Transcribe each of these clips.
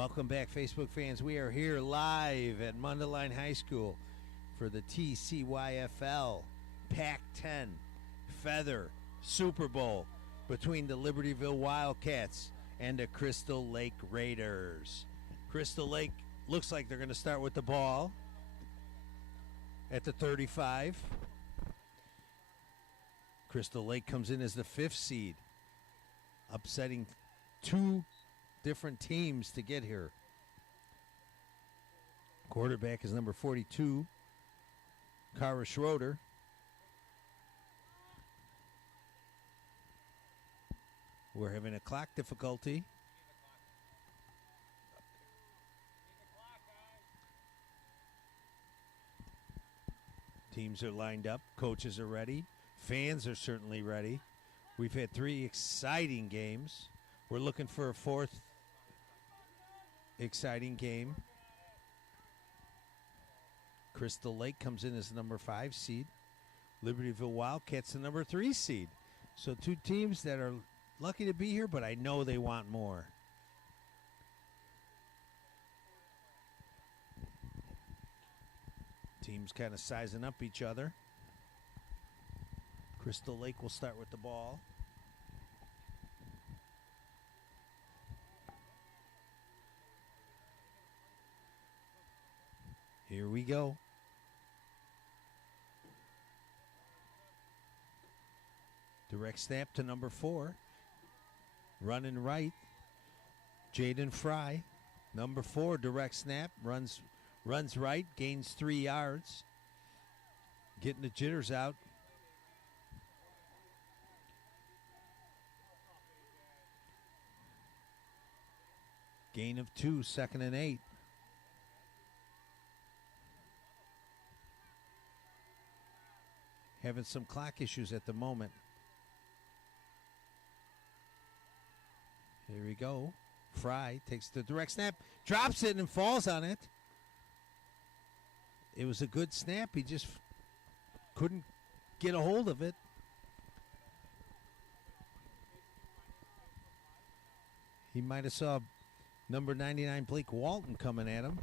Welcome back, Facebook fans. We are here live at Mundelein High School for the TCYFL Pac10 Feather Super Bowl between the Libertyville Wildcats and the Crystal Lake Raiders. Crystal Lake looks like they're going to start with the ball at the 35. Crystal Lake comes in as the 5th seed, upsetting two different teams to get here. Quarterback is number 42, Kara Schroeder. We're having a clock difficulty. Teams are lined up. Coaches are ready. Fans are certainly ready. We've had 3 exciting games. We're looking for a 4th exciting game. Crystal Lake comes in as the number 5 seed. Libertyville Wildcats the number 3 seed. So 2 teams that are lucky to be here, but I know they want more. Teams kind of sizing up each other. Crystal Lake will start with the ball. Here we go. Direct snap to number 4. Running right. Jaden Fry. Number 4, direct snap. Runs right. Gains 3 yards. Getting the jitters out. Gain of 2, 2nd and 8. Having some clock issues at the moment. Here we go. Fry takes the direct snap, drops it, and falls on it. It was a good snap. He just couldn't get a hold of it. He might have saw number 99 Blake Walton coming at him.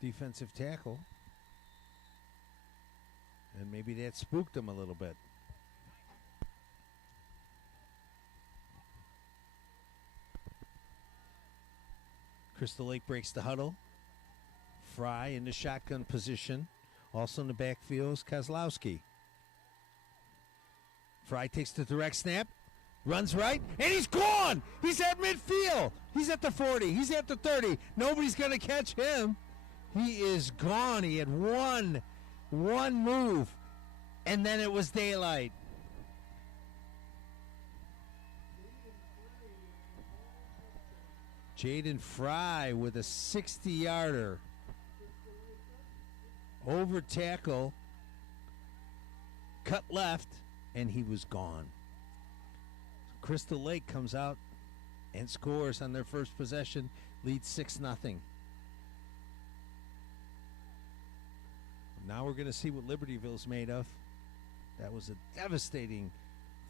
Defensive tackle. And maybe that spooked him a little bit. Crystal Lake breaks the huddle. Fry in the shotgun position. Also in the backfield is Kozlowski. Fry takes the direct snap. Runs right. And he's gone. He's at midfield. He's at the 40. He's at the 30. Nobody's going to catch him. He is gone. He had one move. And then it was daylight. Jaden Fry with a 60-yarder. Over tackle. Cut left. And he was gone. Crystal Lake comes out and scores on their first possession. Leads 6-0. Now we're going to see what Libertyville's made of. That was a devastating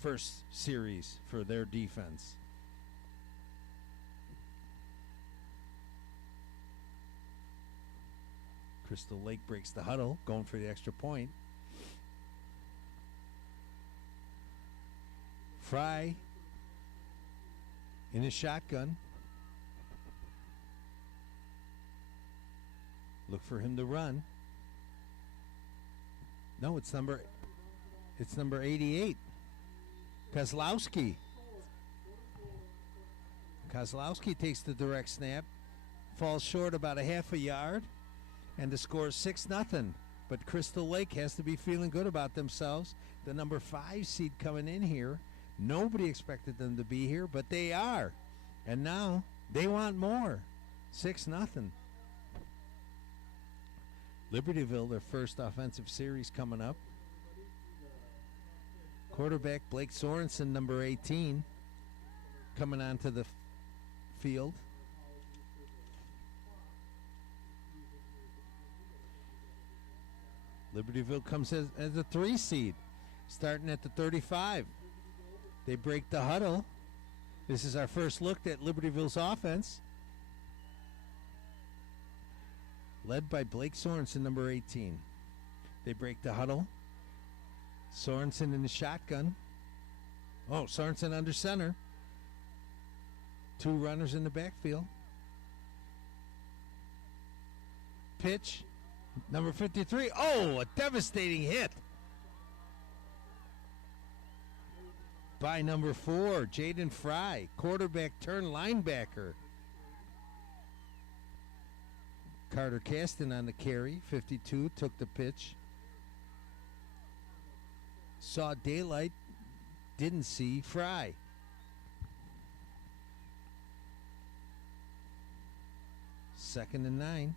first series for their defense. Crystal Lake breaks the huddle, going for the extra point. Fry in his shotgun. Look for him to run. No, it's number 88. Kozlowski. Kozlowski takes the direct snap, falls short about a half a yard, and the score is 6-0. But Crystal Lake has to be feeling good about themselves. The number 5 seed coming in here. Nobody expected them to be here, but they are. And now they want more. 6-0. Libertyville, their first offensive series coming up. Quarterback Blake Sorensen, number 18, coming onto the field. Libertyville comes as a 3 seed, starting at the 35. They break the huddle. This is our first look at Libertyville's offense. led by Blake Sorensen, number 18. They break the huddle. Sorensen in the shotgun. Oh, Sorensen under center. 2 runners in the backfield. Pitch. Number 53. Oh, a devastating hit by number 4, Jaden Fry, quarterback turned linebacker. Carter Caston on the carry, 52, took the pitch. Saw daylight, didn't see Fry. Second and 9.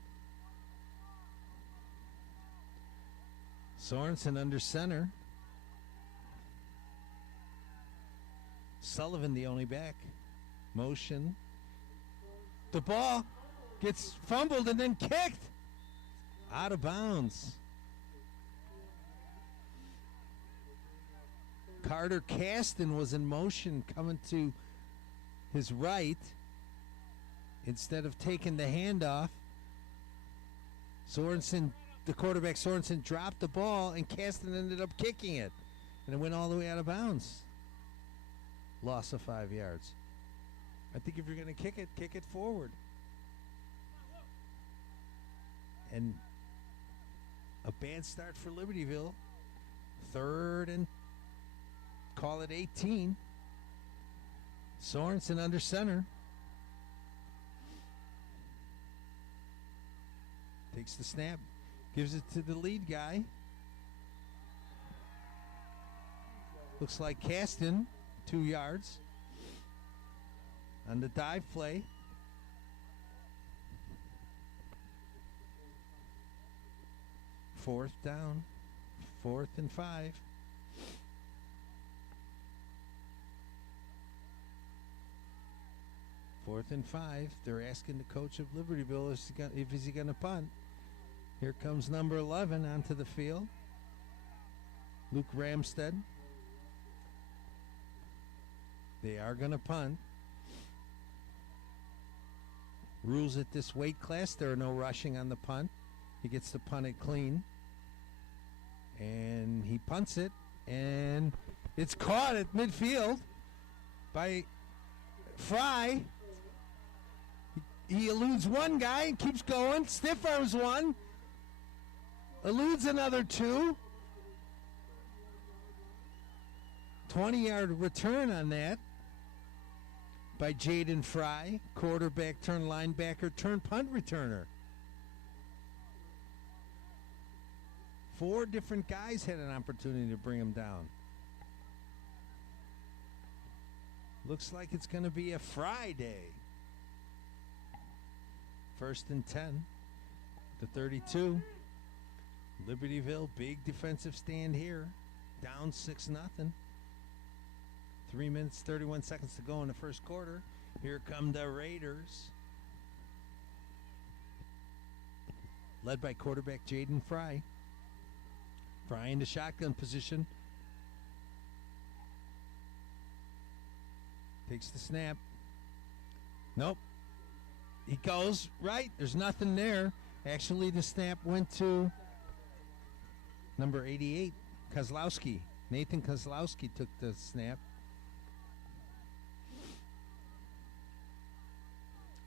Sorensen under center. Sullivan the only back. Motion. The ball gets fumbled and then kicked. Out of bounds. Carter Caston was in motion coming to his right. Instead of taking the handoff, Sorensen, the quarterback Sorensen, dropped the ball and Caston ended up kicking it. And it went all the way out of bounds. Loss of 5 yards. I think if you're going to kick it forward. And a bad start for Libertyville. 3rd and call it 18. Sorensen under center. Takes the snap. Gives it to the lead guy. Looks like Caston. 2 yards. On the dive play. Fourth down. 4th and 5. Fourth and 5. They're asking the coach of Libertyville if he's going to punt. Here comes number 11 onto the field. Luke Ramstead. They are going to punt. Rules at this weight class, there are no rushing on the punt. He gets to punt it clean. And he punts it. And it's caught at midfield by Fry. He eludes one guy and keeps going. Stiff arms one. Eludes another 2. 20-yard return on that by Jaden Fry, quarterback turned linebacker turned punt returner. 4 different guys had an opportunity to bring him down. Looks like it's going to be a Friday. 1st and 10. The 32. Libertyville, big defensive stand here. Down 6-0. 3 minutes, 31 seconds to go in the first quarter. Here come the Raiders. Led by quarterback Jaden Fry. Fry into shotgun position. Takes the snap. Nope. He goes right. There's nothing there. Actually, the snap went to number 88, Kozlowski. Nathan Kozlowski took the snap.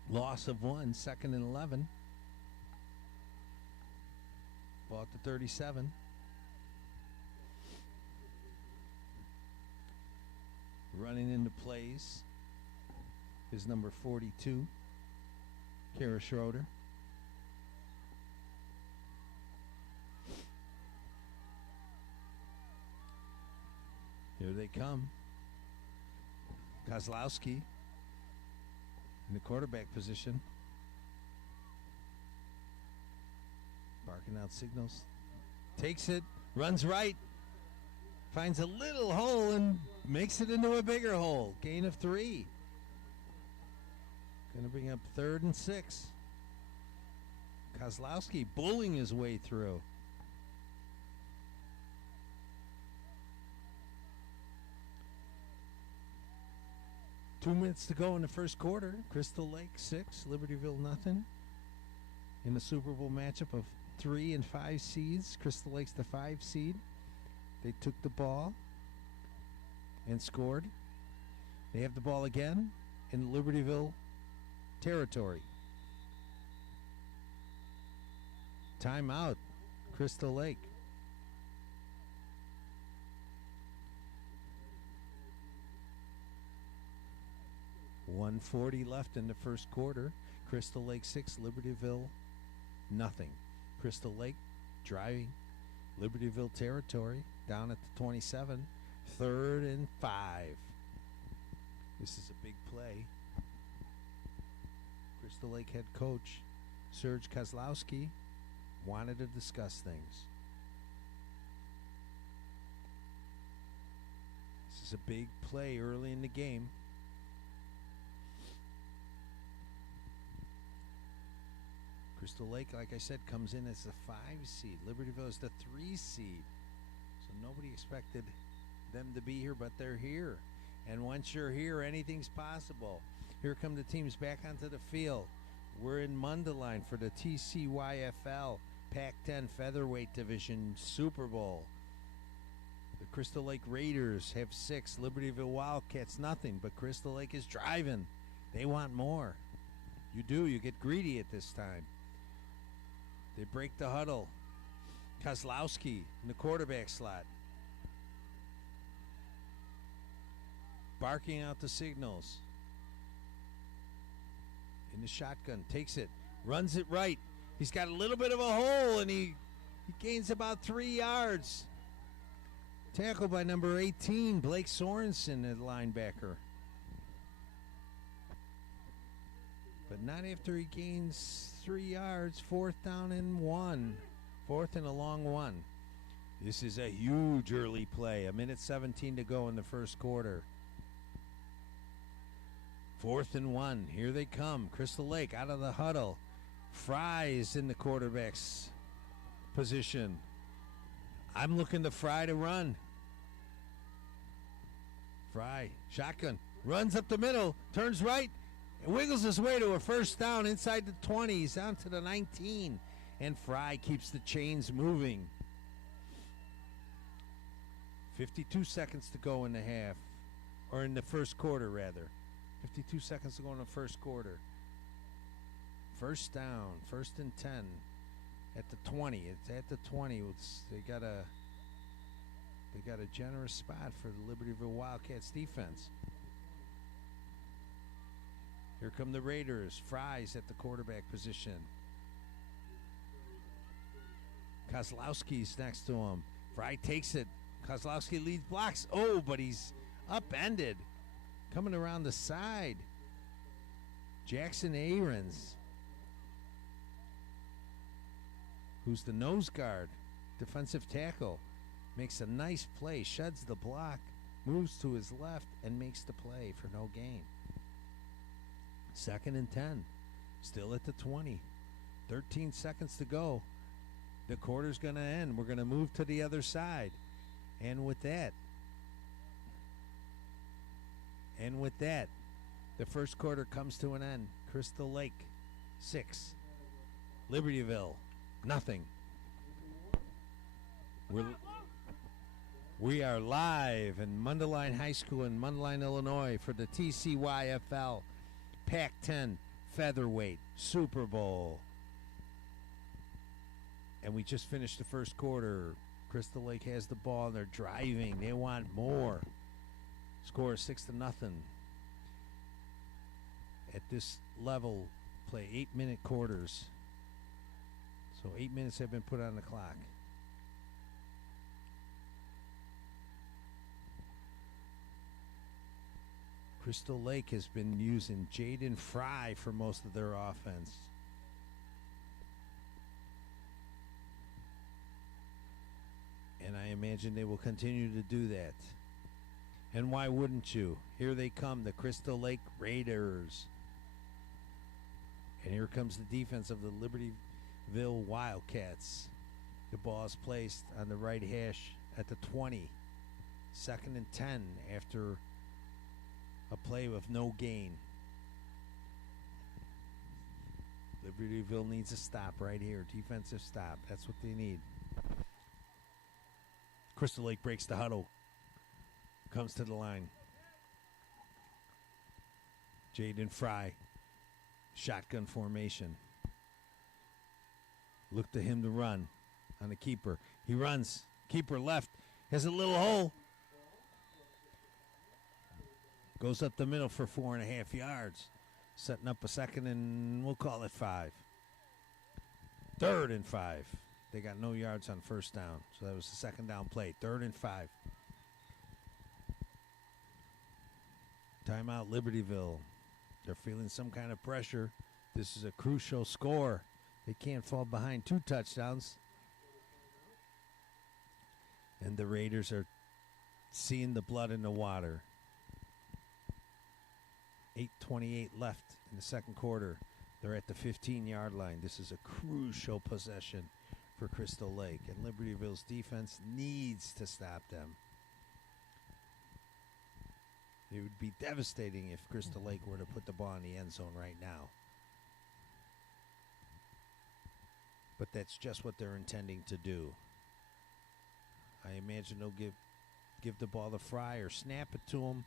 Loss of 1, 2nd and 11. Ball at the 37. Running into plays is number 42, Kara Schroeder. Here they come. Kozlowski in the quarterback position. Barking out signals. Takes it, runs right. Finds a little hole and makes it into a bigger hole. Gain of 3. Going to bring up 3rd and 6. Kozlowski bullying his way through. Two minutes to go in the first quarter. Crystal Lake 6, Libertyville nothing. in the Super Bowl matchup of 3 and 5 seeds. Crystal Lake's the 5 seed. They took the ball and scored. They have the ball again in Libertyville territory. Timeout, Crystal Lake. .140 left in the first quarter. Crystal Lake 6, Libertyville nothing. Crystal Lake driving Libertyville territory down at the 27. 3rd and 5. This is a big play. Crystal Lake head coach Serge Kozlowski wanted to discuss things. This is a big play early in the game. Crystal Lake, like I said, comes in as the 5 seed. Libertyville is the 3 seed. So nobody expected them to be here, but they're here. And once you're here, anything's possible. Here come the teams back onto the field. We're in Mundelein for the TCYFL Pac10 Featherweight Division Super Bowl. The Crystal Lake Raiders have 6. Libertyville Wildcats nothing, but Crystal Lake is driving. They want more. You do. You get greedy at this time. They break the huddle. Kozlowski in the quarterback slot. Barking out the signals. In the shotgun. Takes it. Runs it right. He's got a little bit of a hole, and he gains about 3 yards. Tackled by number 18, Blake Sorensen, the linebacker. But not after he gains 3 yards. 4th down and 1. 4th and a long one. This is a huge early play. 1:17 to go in the first quarter. 4th and 1. Here they come. Crystal Lake out of the huddle. Fry's in the quarterback's position. I'm looking to Fry to run. Fry, shotgun, runs up the middle, turns right, and wiggles his way to a first down inside the 20s, down to the 19. And Fry keeps the chains moving. 52 seconds to go in the half, or in the first quarter, rather. 52 seconds to go in the first quarter. First down, 1st and 10 at the 20. It's at the 20. They got a generous spot for the Libertyville Wildcats defense. Here come the Raiders. Fry's at the quarterback position. Kozlowski's next to him. Fry takes it. Kozlowski leads blocks. Oh, but he's upended. Coming around the side. Jackson Ahrens, who's the nose guard, defensive tackle, makes a nice play, sheds the block, moves to his left, and makes the play for no gain. 2nd and 10, still at the 20. 13 seconds to go. The quarter's going to end. We're going to move to the other side. And with that, the first quarter comes to an end. Crystal Lake, 6. Libertyville, nothing. We are live in Mundelein High School in Mundelein, Illinois for the TCYFL Pac10 Featherweight Super Bowl. And we just finished the first quarter. Crystal Lake has the ball, and they're driving. They want more. Score is 6-0. At this level, play 8-minute quarters. So 8 minutes have been put on the clock. Crystal Lake has been using Jaden Fry for most of their offense. And I imagine they will continue to do that. And why wouldn't you? Here they come, the Crystal Lake Raiders. And here comes the defense of the Libertyville Wildcats. The ball is placed on the right hash at the 20. 2nd and 10 after a play with no gain. Libertyville needs a stop right here. Defensive stop. That's what they need. Crystal Lake breaks the huddle. Comes to the line. Jaden Fry. Shotgun formation. Look to him to run on the keeper. He runs. Keeper left. Has a little hole. Goes up the middle for 4.5 yards. Setting up a second and we'll call it 5. 3rd and 5. They got no yards on first down. So that was the second down play. 3rd and 5. Timeout Libertyville. They're feeling some kind of pressure. This is a crucial score. They can't fall behind 2 touchdowns. And the Raiders are seeing the blood in the water. 8:28 left in the second quarter. They're at the 15-yard line. This is a crucial possession for Crystal Lake. And Libertyville's defense needs to stop them. It would be devastating if Crystal Lake were to put the ball in the end zone right now. But that's just what they're intending to do. I imagine they'll give the ball to Fry or snap it to him,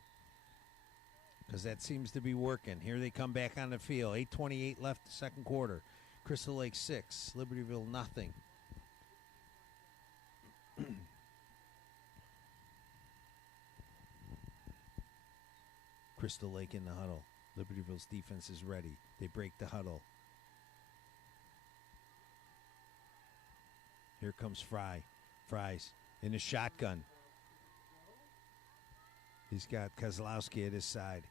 because that seems to be working. Here they come back on the field. 8:28 left the second quarter. Crystal Lake 6, Libertyville nothing. Crystal Lake in the huddle. Libertyville's defense is ready. They break the huddle. Here comes Fry. Fry's in the shotgun. He's got Kozlowski at his side.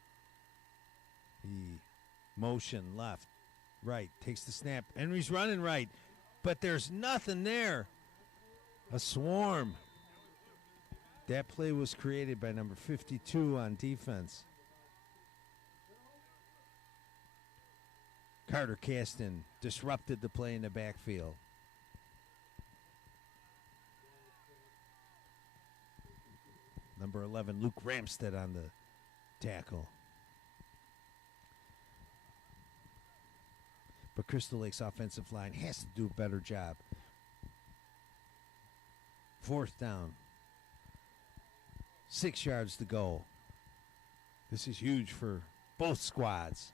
He motion left, right, takes the snap. Henry's running right, but there's nothing there. A swarm. That play was created by number 52 on defense. Carter Caston disrupted the play in the backfield. Number 11, Luke Ramstead on the tackle. But Crystal Lake's offensive line has to do a better job. 4th down. 6 yards to go. This is huge for both squads.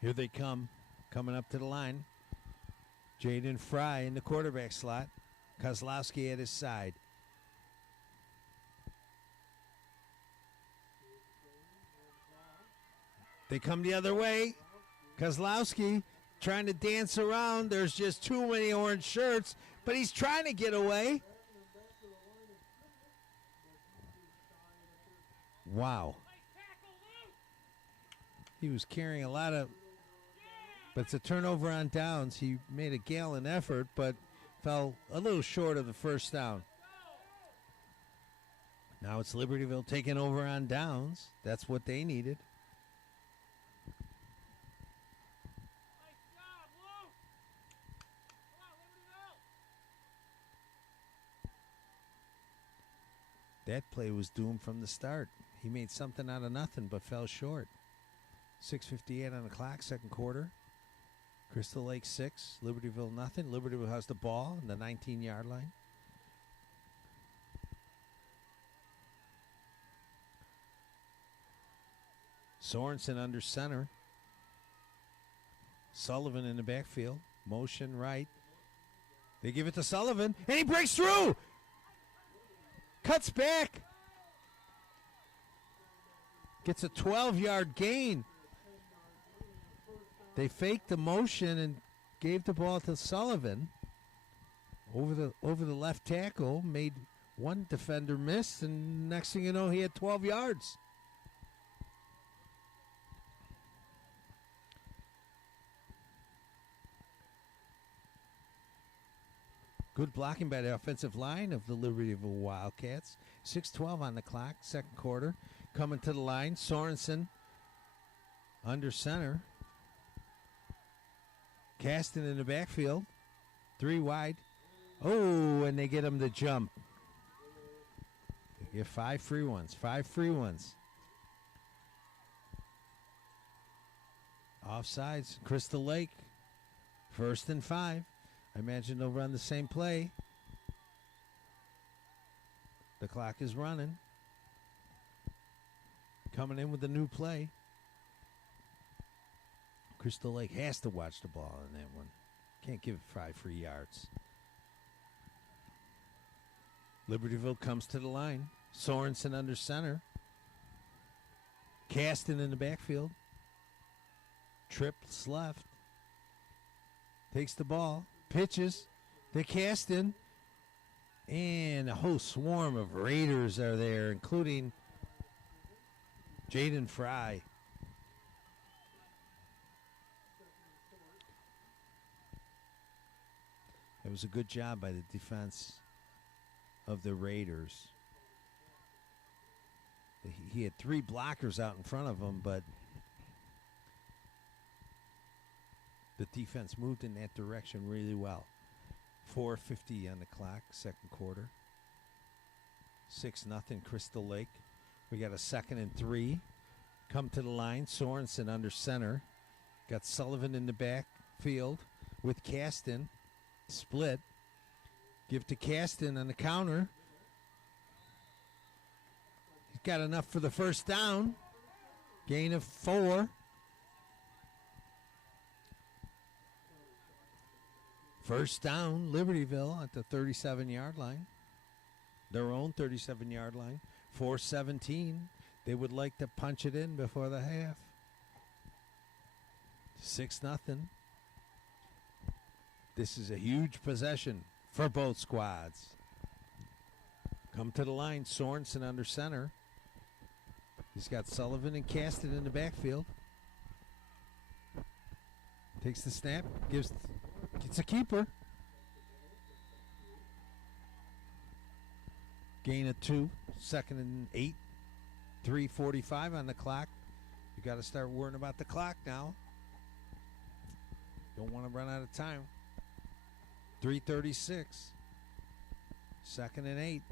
Here they come, coming up to the line. Jaden Fry in the quarterback slot. Kozlowski at his side. They come the other way. Kozlowski trying to dance around. There's just too many orange shirts, but he's trying to get away. Wow. He was carrying a lot of, but it's a turnover on downs. He made a gallant effort, but fell a little short of the first down. Now it's Libertyville taking over on downs. That's what they needed. That play was doomed from the start. He made something out of nothing but fell short. 6:58 on the clock, second quarter. Crystal Lake 6, Libertyville nothing. Libertyville has the ball on the 19-yard line. Sorensen under center. Sullivan in the backfield. Motion right. They give it to Sullivan, and he breaks through. Cuts back. Gets a 12-yard gain. They faked the motion and gave the ball to Sullivan over the left tackle. Made one defender miss, and next thing you know, he had 12 yards. Good blocking by the offensive line of the Libertyville Wildcats. 6:12 on the clock, second quarter. Coming to the line, Sorensen under center. Caston in the backfield. 3 wide. Oh, and they get him to jump. They get 5 free ones. 5 free ones. Offsides, Crystal Lake 1st and 5. I imagine they'll run the same play. The clock is running. Coming in with a new play. Crystal Lake has to watch the ball on that one. Can't give 5 free yards. Libertyville comes to the line. Sorensen under center. Caston in the backfield. Trips left. Takes the ball. Pitches to Caston. And a whole swarm of Raiders are there, including Jaden Fry. It was a good job by the defense of the Raiders. He had 3 blockers out in front of him, but the defense moved in that direction really well. 4:50 on the clock, second quarter. 6-0 Crystal Lake. We got a 2nd and 3. Come to the line. Sorensen under center. Got Sullivan in the backfield with Caston. Split. Give to Caston on the counter. He's got enough for the first down. Gain of 4. First down, Libertyville at the 37-yard line. Their own 37-yard line. 4:17. They would like to punch it in before the half. 6-0. This is a huge possession for both squads. Come to the line. Sorensen under center. He's got Sullivan and Caston in the backfield. Takes the snap. Gets a keeper. Gain of 2. 2nd and 8. 3:45 on the clock. You got to start worrying about the clock now. Don't want to run out of time. 3:36. 2nd and 8.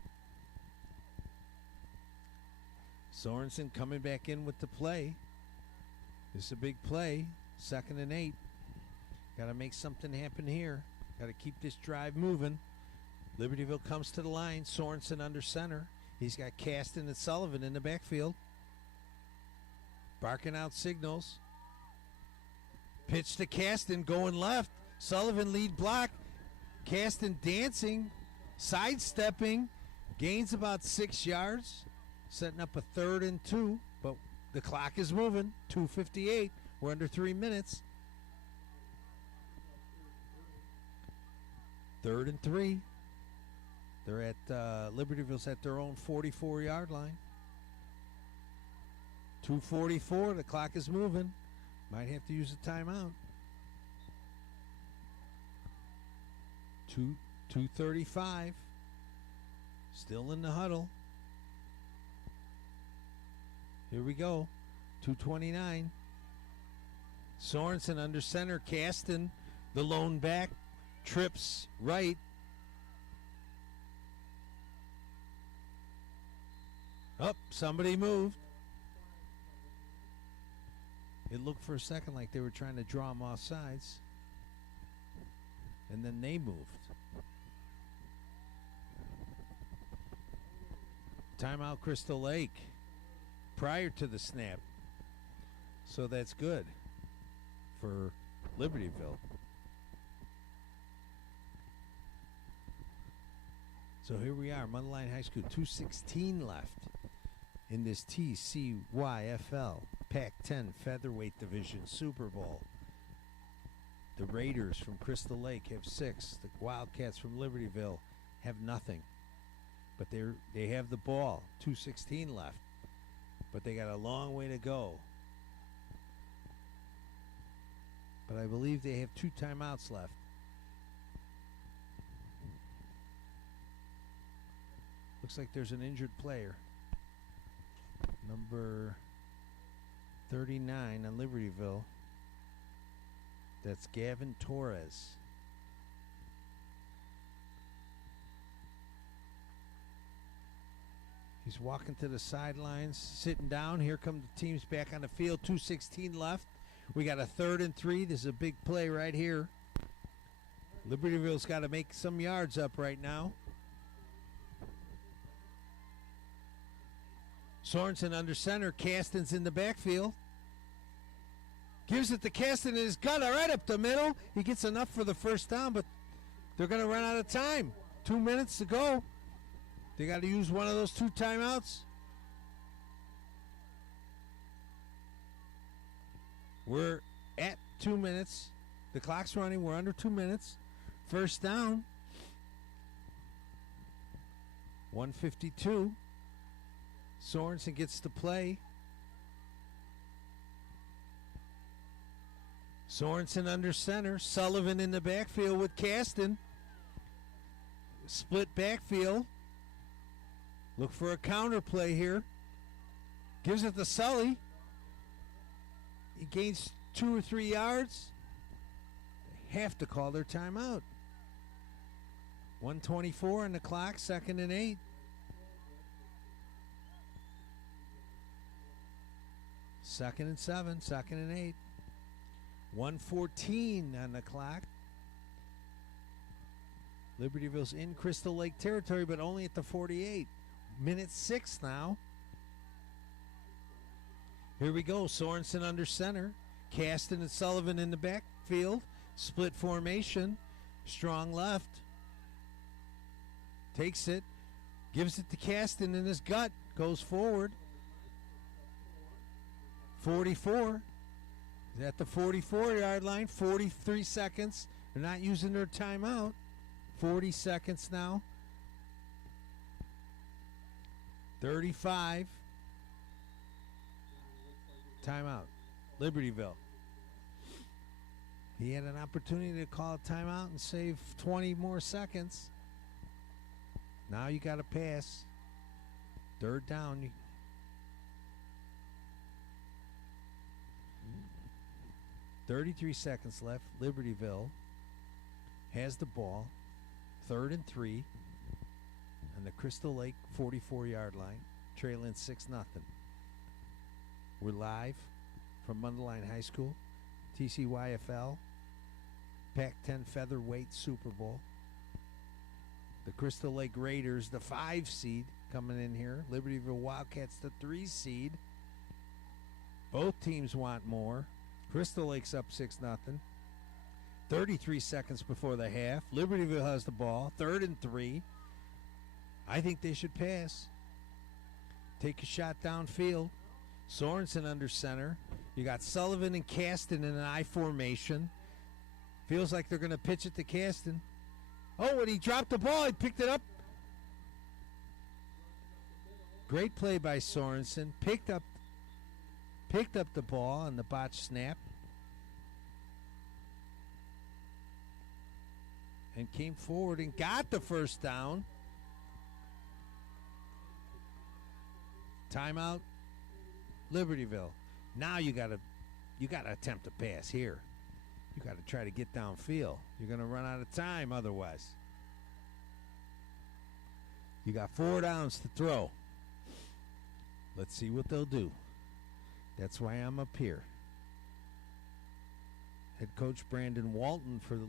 Sorensen coming back in with the play. This is a big play. 2nd and 8. Got to make something happen here. Got to keep this drive moving. Libertyville comes to the line. Sorensen under center. He's got Caston and Sullivan in the backfield. Barking out signals. Pitch to Caston going left. Sullivan lead block. Caston dancing, sidestepping. Gains about 6 yards. Setting up a 3rd and 2. But the clock is moving. 2:58. We're under 3 minutes. 3rd and 3. They're at Libertyville's at their own 44-yard line. 2:44. The clock is moving. Might have to use a timeout. 2:35. Still in the huddle. Here we go. 2:29. Sorensen under center. Caston, the lone back, trips right. Up, somebody moved. It looked for a second like they were trying to draw him off sides. And then they moved. Timeout Crystal Lake prior to the snap. So that's good for Libertyville. So here we are, Mundelein High School, 2:16 left in this TCYFL Pac10 Featherweight Division Super Bowl. The Raiders from Crystal Lake have 6. The Wildcats from Libertyville have nothing. But they have the ball. 2:16 left. But they got a long way to go. But I believe they have 2 timeouts left. Looks like there's an injured player. Number 39 on Libertyville. That's Gavin Torres. He's walking to the sidelines, sitting down. Here come the teams back on the field. 2:16 left. We got a 3rd and 3. This is a big play right here. Libertyville's got to make some yards up right now. Sorensen under center. Caston's in the backfield. Gives it to Caston in his gut. All right, up the middle. He gets enough for the first down, but they're going to run out of time. 2 minutes to go. They got to use one of those 2 timeouts. We're at 2 minutes. The clock's running. We're under 2 minutes. First down. 1:52. Sorensen gets to play. Sorensen under center. Sullivan in the backfield with Caston. Split backfield. Look for a counter play here. Gives it to Sully. He gains 2 or 3 yards. They have to call their timeout. 1:24 on the clock, 2nd and 8. Second and 7, 2nd and 8. 1:14 on the clock. Libertyville's in Crystal Lake territory, but only at the 48. Minute 6 now. Here we go. Sorensen under center. Caston and Sullivan in the backfield. Split formation. Strong left. Takes it. Gives it to Caston in his gut. Goes forward. 44. Is at the 44-yard line. 43 seconds. They're not using their timeout. 40 seconds now. 35. Timeout. Libertyville. He had an opportunity to call a timeout and save 20 more seconds. Now you got to pass. 3rd down. 33 seconds left. Libertyville has the ball. 3rd and 3 on the Crystal Lake 44-yard line, trailing 6-0. We're live from Mundelein High School, TCYFL, Pac10 Featherweight Super Bowl. The Crystal Lake Raiders, the 5 seed, coming in here. Libertyville Wildcats, the 3 seed. Both teams want more. Crystal Lake's up 6-0. 33 seconds before the half. Libertyville has the ball. 3rd and 3. I think they should pass. Take a shot downfield. Sorensen under center. You got Sullivan and Caston in an I formation. Feels like they're going to pitch it to Caston. Oh, when he dropped the ball, he picked it up. Great play by Sorensen. Picked up the ball on the botch snap. And came forward and got the first down. Timeout, Libertyville. Now you gotta attempt to pass here. You gotta try to get downfield. You're gonna run out of time otherwise. You got 4 downs to throw. Let's see what they'll do. That's why I'm up here. Head coach Brandon Walton for the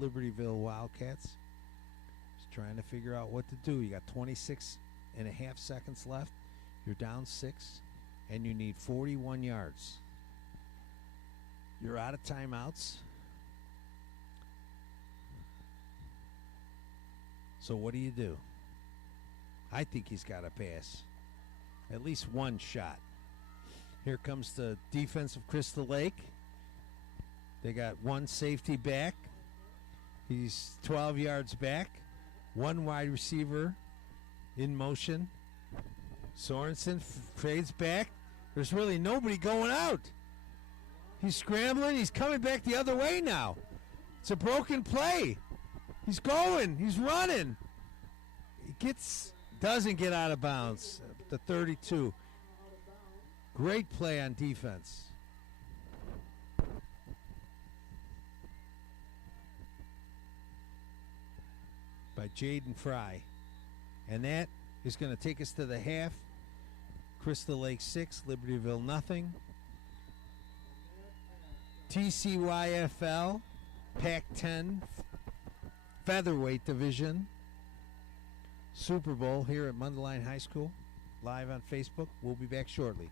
Libertyville Wildcats is trying to figure out what to do. You got 26 and a half seconds left. You're down 6, and you need 41 yards. You're out of timeouts. So what do you do? I think he's got to pass. At least one shot. Here comes the defense of Crystal Lake. They got one safety back. He's 12 yards back. One wide receiver in motion. Sorensen fades back. There's really nobody going out. He's scrambling. He's coming back the other way now. It's a broken play. He's going. He's running. He doesn't get out of bounds. The 32. Great play on defense. By Jaden Fry. And that is going to take us to the half. Crystal Lake 6, Libertyville nothing. TCYFL, Pac-10, Featherweight division Super Bowl here at Mundelein High School, live on Facebook. We'll be back shortly.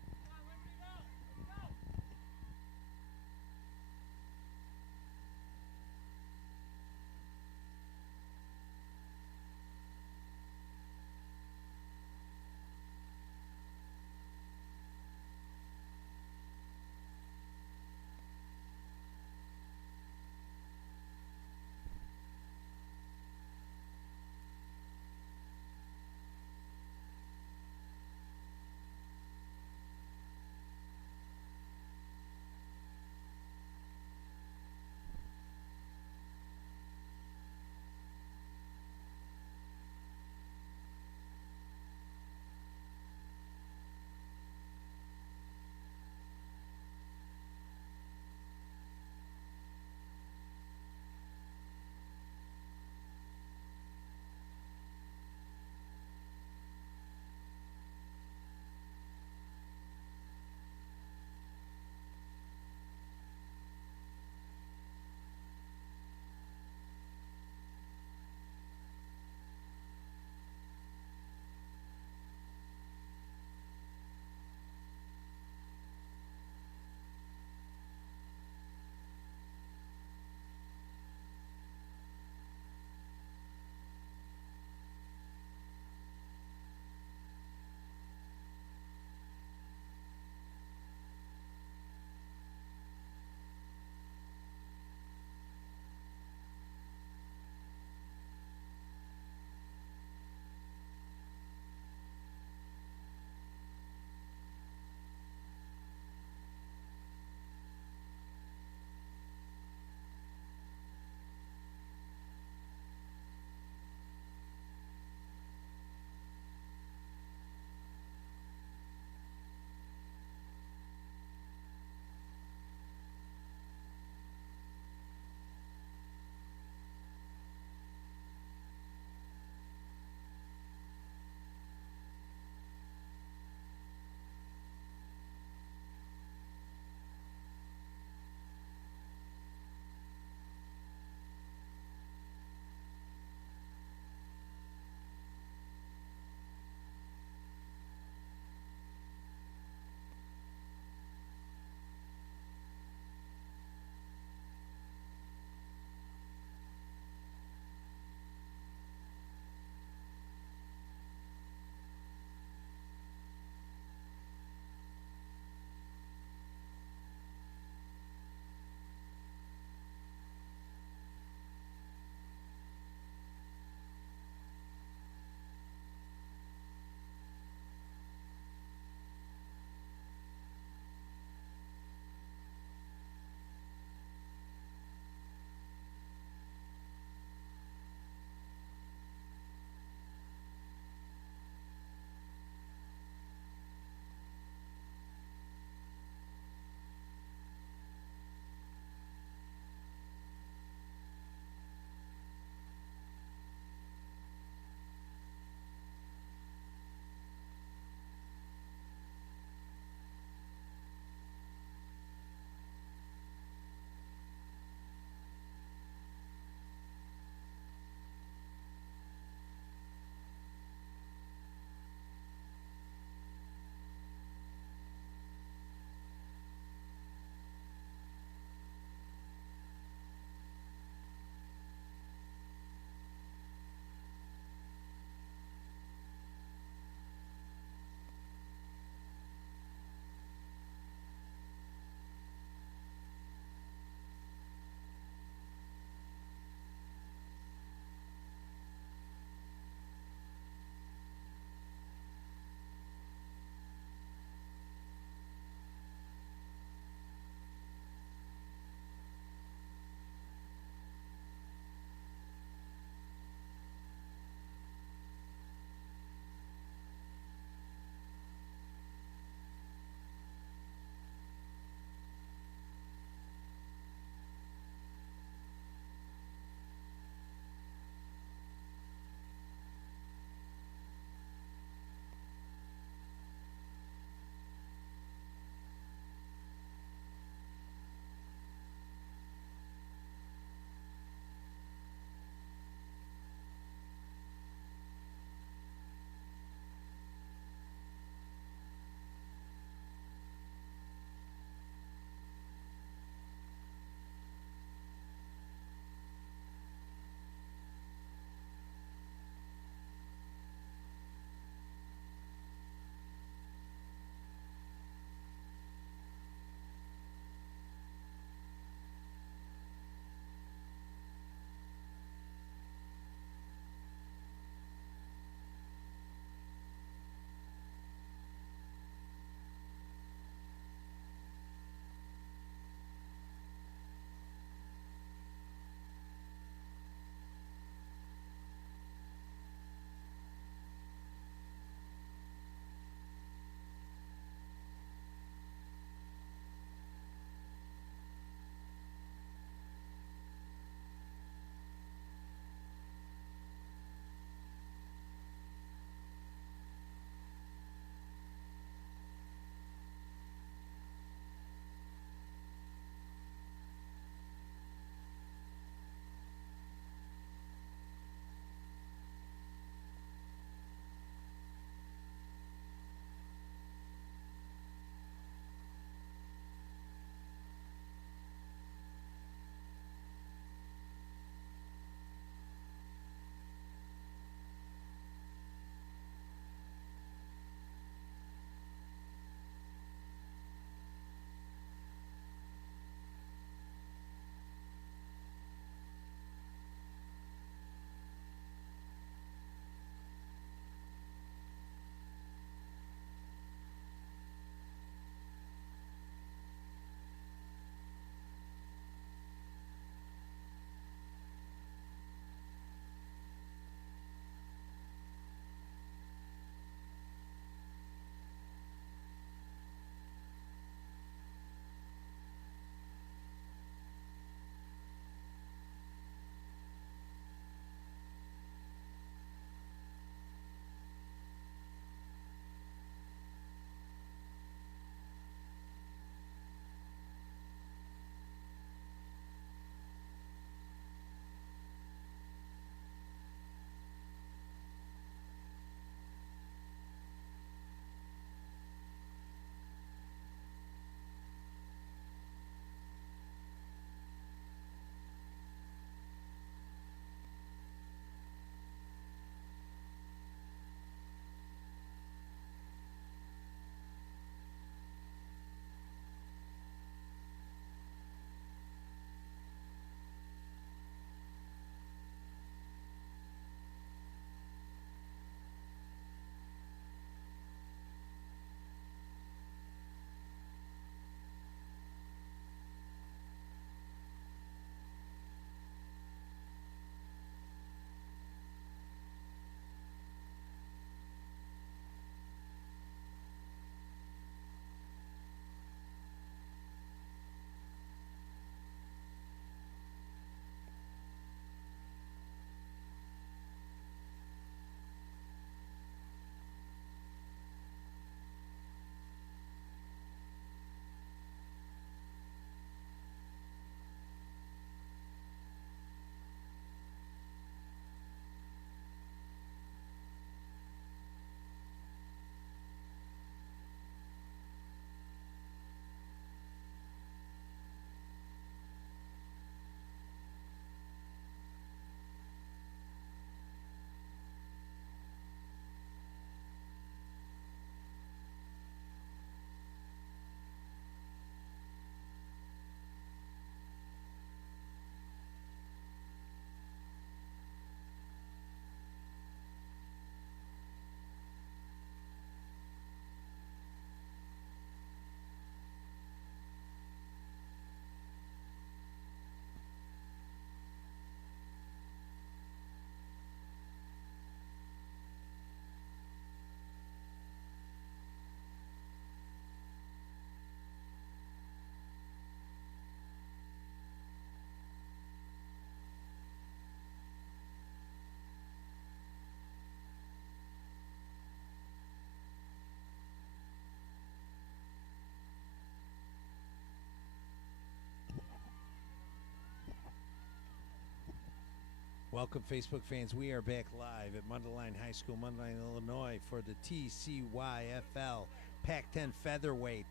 Welcome, Facebook fans. We are back live at Mundelein High School, Mundelein, Illinois, for the TCYFL Pac-10 Featherweight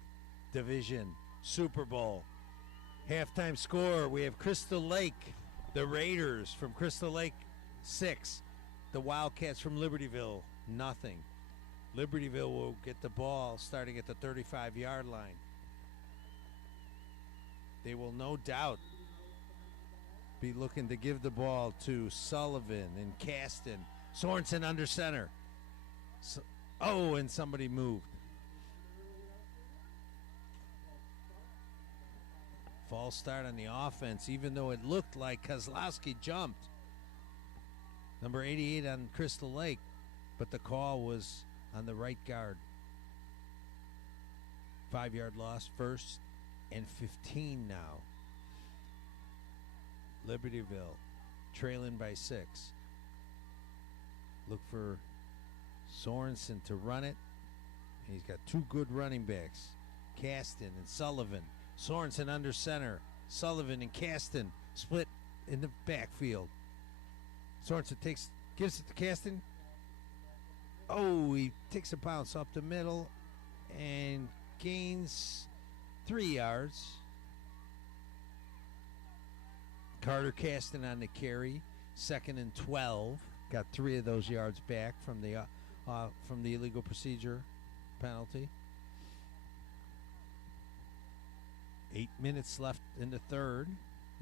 Division Super Bowl. Halftime score, we have Crystal Lake, the Raiders from Crystal Lake, 6. The Wildcats from Libertyville, nothing. Libertyville will get the ball starting at the 35-yard line. They will no doubt be looking to give the ball to Sullivan and Caston. Sorensen under center. And somebody moved. False start on the offense, even though it looked like Kozlowski jumped. Number 88 on Crystal Lake, but the call was on the right guard. 5-yard loss, 1st and 15 now. Libertyville trailing by 6. Look for Sorensen to run it. He's got 2 good running backs, Caston and Sullivan. Sorensen under center. Sullivan and Caston split in the backfield. Sorensen gives it to Caston. He takes a bounce up the middle and gains 3 yards. Carter Caston on the carry, 2nd and 12. Got 3 of those yards back from the illegal procedure penalty. 8 minutes left in the third.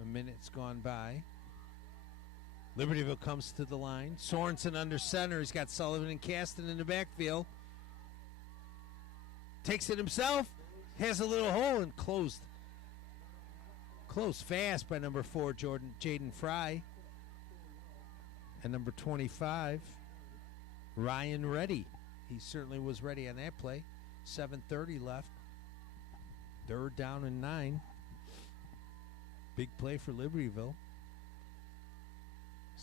A minute's gone by. Libertyville comes to the line. Sorensen under center. He's got Sullivan and Caston in the backfield. Takes it himself. Has a little hole and closed fast by number 4, Jaden Fry. And number 25, Ryan Reddy. He certainly was ready on that play. 7:30 left. 3rd down and 9. Big play for Libertyville.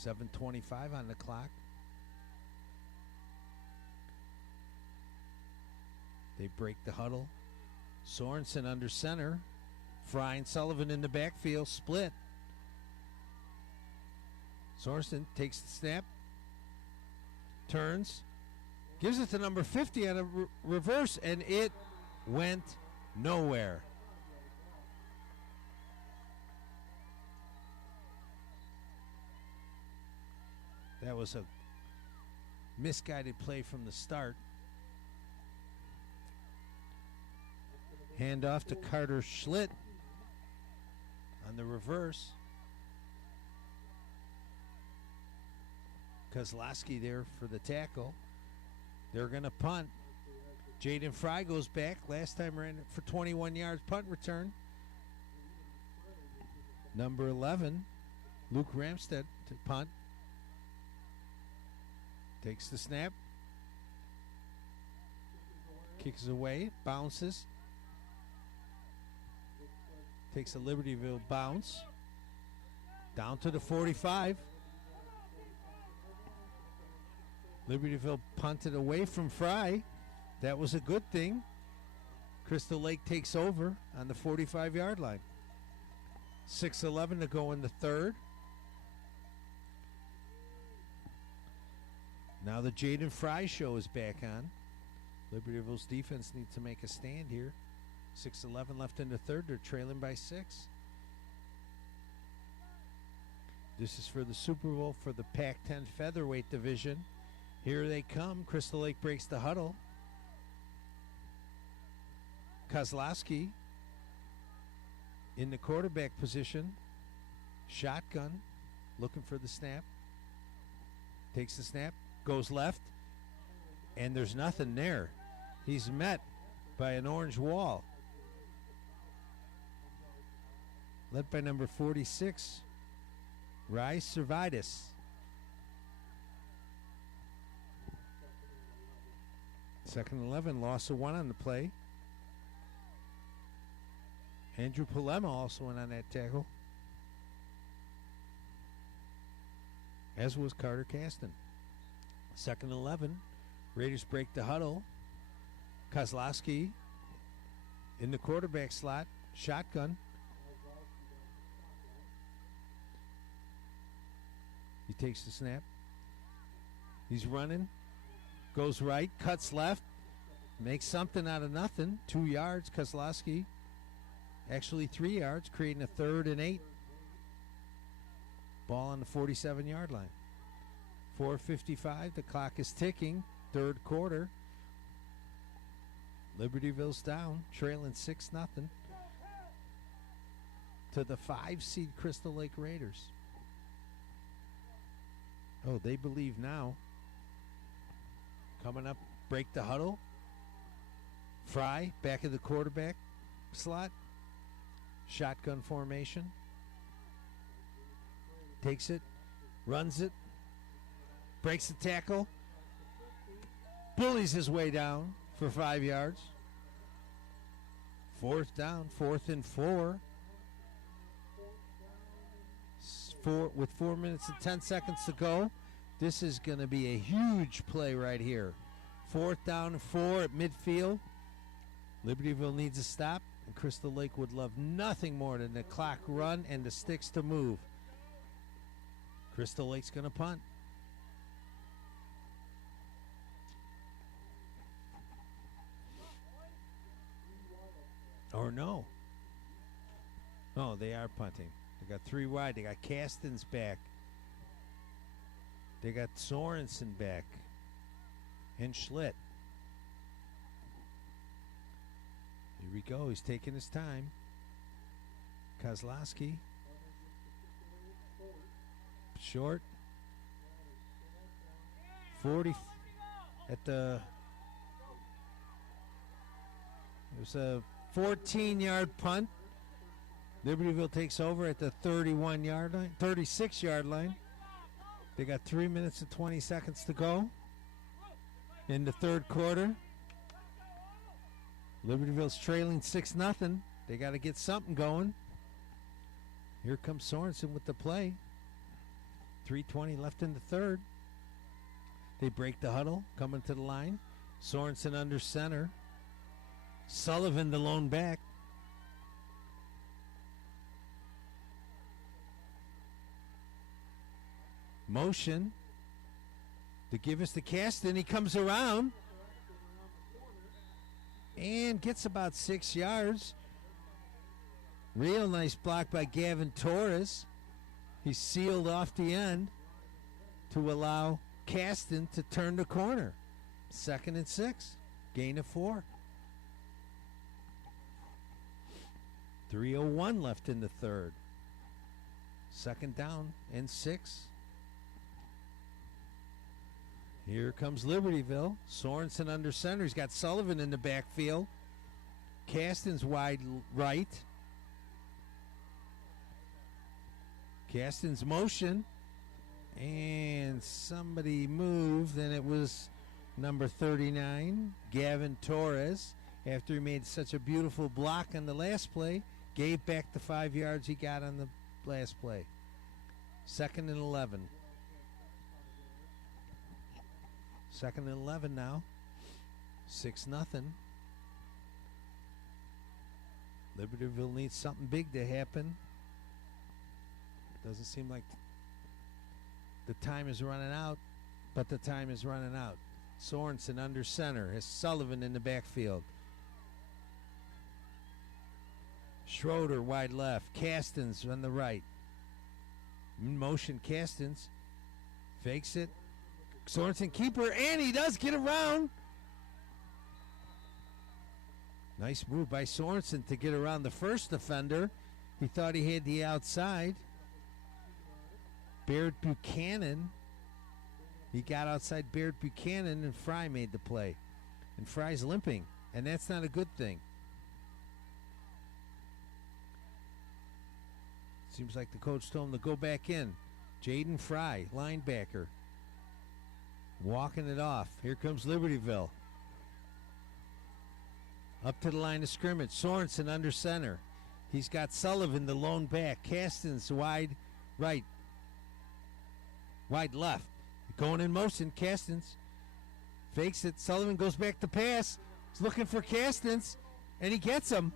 7:25 on the clock. They break the huddle. Sorensen under center. Fry and Sullivan in the backfield, split. Sorensen takes the snap, turns, gives it to number 50 on a reverse, and it went nowhere. That was a misguided play from the start. Hand off to Carter Schlitt on the reverse. Kozlowski there for the tackle. They're going to punt. Jaden Fry goes back. Last time ran it for 21 yards. Punt return. Number 11, Luke Ramstead to punt. Takes the snap. Kicks away. Bounces. Takes a Libertyville bounce. Down to the 45. Libertyville punted away from Fry. That was a good thing. Crystal Lake takes over on the 45-yard line. 6:11 to go in the third. Now the Jaden Fry show is back on. Libertyville's defense needs to make a stand here. 6:11 left in the third. They're trailing by 6. This is for the Super Bowl for the Pac-10 Featherweight Division. Here they come. Crystal Lake breaks the huddle. Kozlowski in the quarterback position. Shotgun. Looking for the snap. Takes the snap. Goes left. And there's nothing there. He's met by an orange wall. Led by number 46, Rice Servidis. Second 11, loss of 1 on the play. Andrew Palema also went on that tackle, as was Carter Caston. Second 11, Raiders break the huddle. Kozlowski in the quarterback slot, shotgun. He takes the snap. He's running. Goes right. Cuts left. Makes something out of nothing. 2 yards. Kozlowski. Actually 3 yards, creating a 3rd and 8. Ball on the 47-yard line. 4:55. The clock is ticking. 3rd quarter. Libertyville's down, trailing 6-0 to the 5-seed Crystal Lake Raiders. Oh, they believe now. Coming up, break the huddle. Fry, back of the quarterback slot. Shotgun formation. Takes it, runs it, breaks the tackle, bullies his way down for 5 yards. 4th down, 4th and 4. With 4 minutes and 10 seconds to go. This is going to be a huge play right here. 4th down and 4 at midfield. Libertyville needs a stop, and Crystal Lake would love nothing more than the clock run and the sticks to move. Crystal Lake's going to punt. Or no. No, they are punting. They got 3 wide. They got Castens back. They got Sorensen back. And Schlitt. Here we go. He's taking his time. Kozlowski. Short. 40 at the... It was a 14-yard punt. Libertyville takes over at the 31-yard line, 36-yard line. They got 3 minutes and 20 seconds to go in the 3rd quarter. Libertyville's trailing 6-0. They got to get something going. Here comes Sorensen with the play. 3:20 left in the 3rd. They break the huddle, coming to the line. Sorensen under center. Sullivan, the lone back. Motion to give us the cast, and he comes around and gets about 6 yards. Real nice block by Gavin Torres. He sealed off the end to allow Caston to turn the corner. 2nd and 6. Gain of 4. 3:01 left in the 3rd. 2nd down and 6. Here comes Libertyville. Sorensen under center. He's got Sullivan in the backfield. Caston's wide right. Caston's motion. And somebody moved, and it was number 39, Gavin Torres. After he made such a beautiful block on the last play, gave back the 5 yards he got on the last play. 2nd and 11. 2nd and 11 now. 6-0. Libertyville needs something big to happen. Doesn't seem like the time is running out, but the time is running out. Sorensen under center. Has Sullivan in the backfield. Schroeder wide left. Castens on the right. In motion, Castens. Fakes it. Sorensen keeper, and he does get around. Nice move by Sorensen to get around the first defender. He thought he had the outside. Baird Buchanan. He got outside Baird Buchanan, and Fry made the play. And Fry's limping, and that's not a good thing. Seems like the coach told him to go back in. Jaden Fry, linebacker. Walking it off. Here comes Libertyville. Up to the line of scrimmage. Sorensen under center. He's got Sullivan, the lone back. Castens wide right. Wide left. Going in motion. Castens fakes it. Sullivan goes back to pass. He's looking for Castens, and he gets him.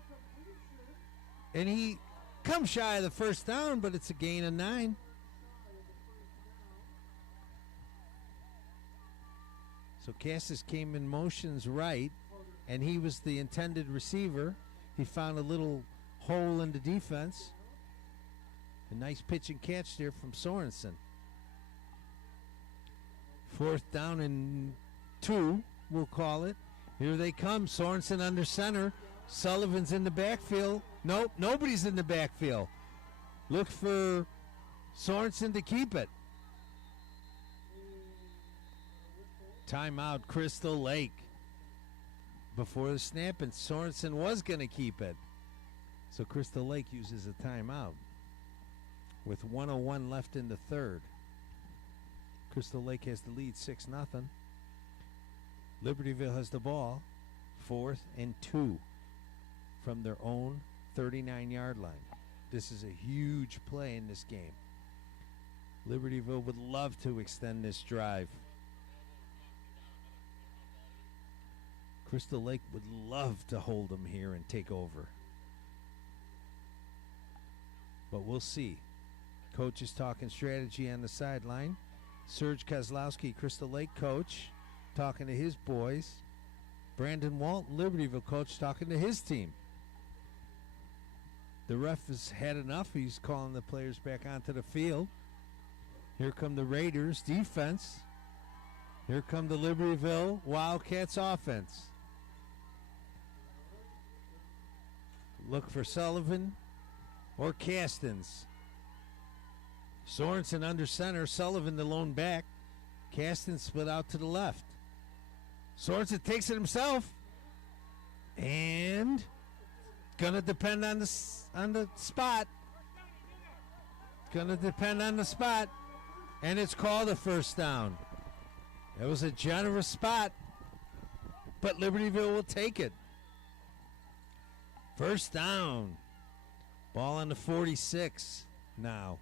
And he comes shy of the first down, but it's a gain of 9. So Cassis came in motions right, and he was the intended receiver. He found a little hole in the defense. A nice pitch and catch there from Sorensen. 4th down and 2, we'll call it. Here they come. Sorensen under center. Sullivan's in the backfield. Nope, nobody's in the backfield. Look for Sorensen to keep it. Timeout, Crystal Lake. Before the snap, and Sorensen was going to keep it. So Crystal Lake uses a timeout with 1:01 left in the 3rd. Crystal Lake has the lead 6-0. Libertyville has the ball, 4th and 2 from their own 39-yard line. This is a huge play in this game. Libertyville would love to extend this drive. Crystal Lake would love to hold them here and take over. But we'll see. Coach is talking strategy on the sideline. Serge Kozlowski, Crystal Lake coach, talking to his boys. Brandon Walton, Libertyville coach, talking to his team. The ref has had enough. He's calling the players back onto the field. Here come the Raiders defense. Here come the Libertyville Wildcats offense. Look for Sullivan or Castens. Sorensen under center. Sullivan the lone back. Castens split out to the left. Sorensen takes it himself. And gonna depend on the spot. Gonna depend on the spot. And it's called a first down. It was a generous spot, but Libertyville will take it. First down. Ball on the 46 now.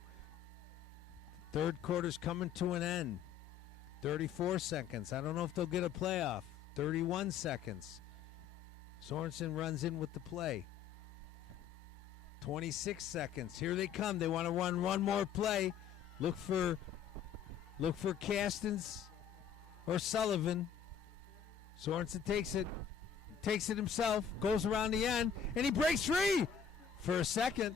3rd quarter's coming to an end. 34 seconds. I don't know if they'll get a playoff. 31 seconds. Sorensen runs in with the play. 26 seconds. Here they come. They want to run one more play. Look for Castens or Sullivan. Sorensen takes it himself, goes around the end, and he breaks free for a second.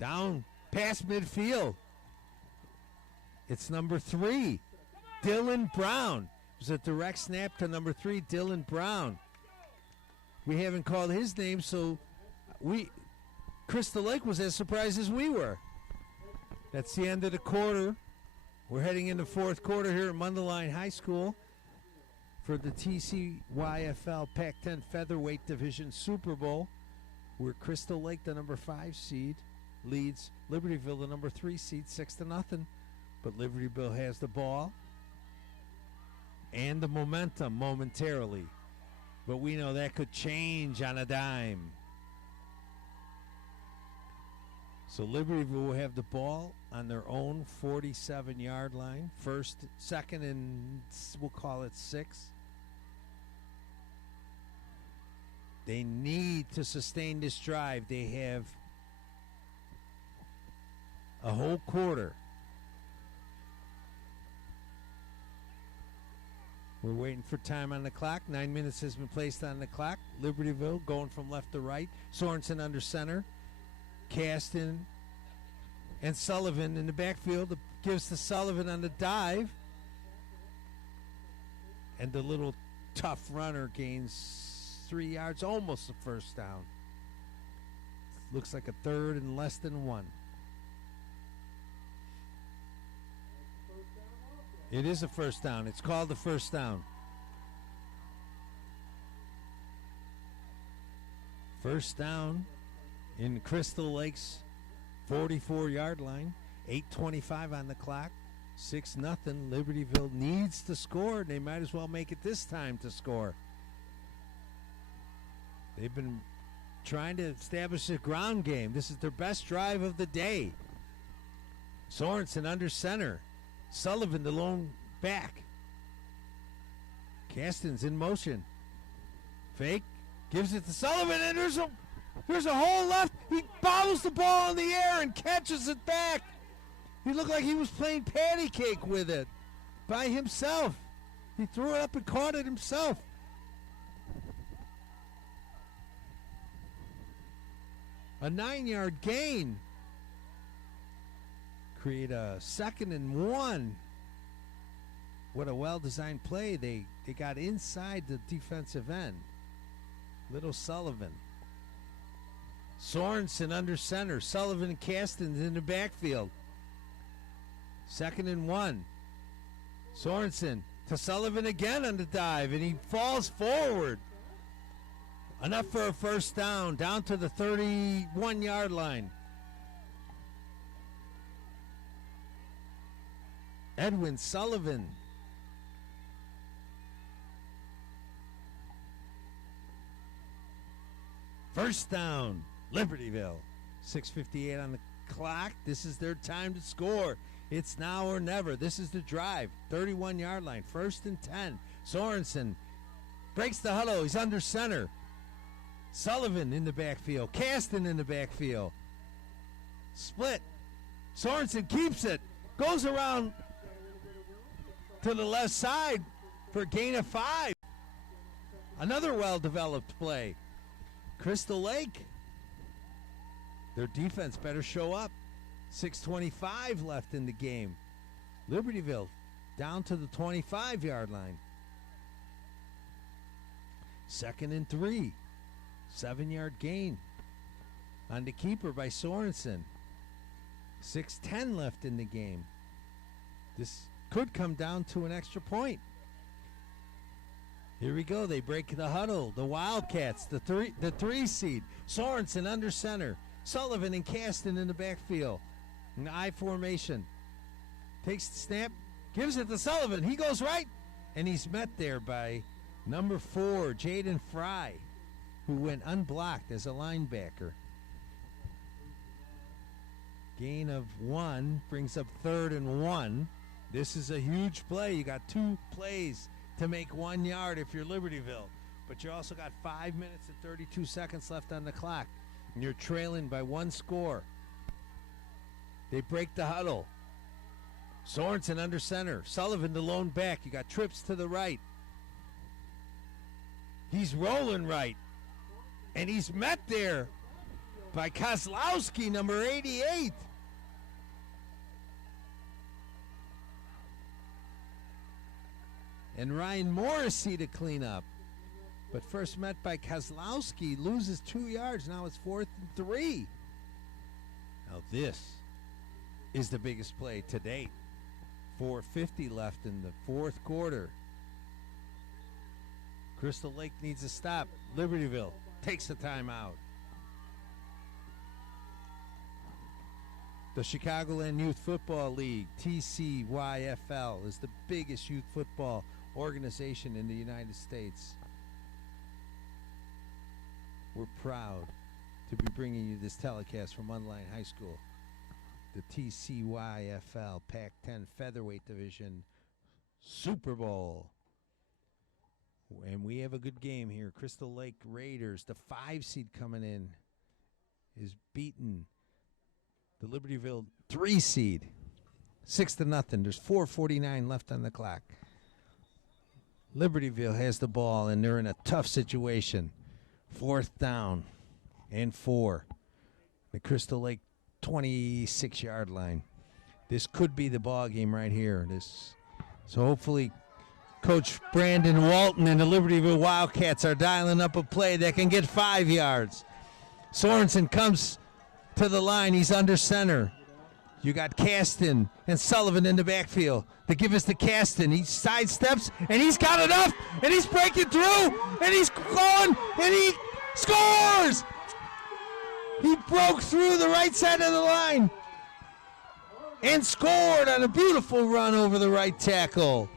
Down past midfield. It's number 3, Dylan Brown. It was a direct snap to number 3, Dylan Brown. We haven't called his name, so Crystal Lake was as surprised as we were. That's the end of the quarter. We're heading into 4th quarter here at Mundelein High School for the TCYFL Pac10 Featherweight Division Super Bowl, where Crystal Lake, the number 5 seed, leads Libertyville, the number 3 seed, 6-0. But Libertyville has the ball and the momentum momentarily. But we know that could change on a dime. So Libertyville will have the ball on their own 47-yard line. 1st, 2nd, and we'll call it 6. They need to sustain this drive. They have a whole quarter. We're waiting for time on the clock. 9 minutes has been placed on the clock. Libertyville going from left to right. Sorensen under center. Caston and Sullivan in the backfield. Gives to Sullivan on the dive. And the little tough runner gains 3 yards, almost a first down. Looks like a 3rd and less than 1. It is a first down. It's called a first down. First down in Crystal Lake's 44-yard line. 8:25 on the clock. 6-0. Libertyville needs to score. They might as well make it this time to score. They've been trying to establish a ground game. This is their best drive of the day. Sorensen under center. Sullivan, the lone back. Castens in motion. Fake. Gives it to Sullivan, and there's a hole left. He bobbles the ball in the air and catches it back. He looked like he was playing patty cake with it. by himself. He threw it up and caught it himself. A 9-yard gain. Create a 2nd and 1. What a well-designed play. They got inside the defensive end. Little Sullivan. Sorensen under center. Sullivan and Castens in the backfield. 2nd and 1. Sorensen to Sullivan again on the dive, and he falls forward. Enough for a first down to the 31-yard line. Edwin Sullivan. First down, Libertyville. 6:58 on the clock. This is their time to score. It's now or never. This is the drive. 31-yard line. 1st and 10. Sorensen breaks the huddle. He's under center. Sullivan in the backfield. Kasten in the backfield. Split. Sorensen keeps it. Goes around to the left side for a gain of 5. Another well-developed play. Crystal Lake. Their defense better show up. 6:25 left in the game. Libertyville down to the 25-yard line. 2nd and 3. 7-yard gain on the keeper by Sorensen. 6:10 left in the game. This could come down to an extra point. Here we go. They break the huddle. The Wildcats, the three seed. Sorensen under center. Sullivan and Kasten in the backfield. In the I formation. Takes the snap. Gives it to Sullivan. He goes right. And he's met there by number 4, Jaden Fry, who went unblocked as a linebacker. Gain of 1 brings up 3rd and 1. This is a huge play. You got 2 plays to make 1 yard if you're Libertyville. But you also got 5 minutes and 32 seconds left on the clock. And you're trailing by 1 score. They break the huddle. Sorensen under center. Sullivan the lone back. You got trips to the right. He's rolling right. And he's met there by Kozlowski, number 88. And Ryan Morrissey to clean up. But first met by Kozlowski, loses 2 yards. Now it's 4th and 3. Now this is the biggest play to date. 4:50 left in the 4th quarter. Crystal Lake needs a stop. Libertyville takes the timeout. The Chicagoland Youth Football League, TCYFL, is the biggest youth football organization in the United States. We're proud to be bringing you this telecast from Mundelein High School. The TCYFL Pac10 Featherweight Division Super Bowl. And we have a good game here. Crystal Lake Raiders, the 5 seed coming in, is beating the Libertyville 3 seed 6-0. There's 4:49 left on the clock. Libertyville has the ball, and they're in a tough situation. 4th down and 4. The Crystal Lake 26-yard line. This could be the ball game right here. So hopefully Coach Brandon Walton and the Libertyville Wildcats are dialing up a play that can get 5 yards. Sorensen comes to the line. He's under center. You got Kasten and Sullivan in the backfield. They give us to Kasten. He sidesteps, and he's got enough, and he's breaking through, and he's going, and he scores! He broke through the right side of the line and scored on a beautiful run over the right tackle.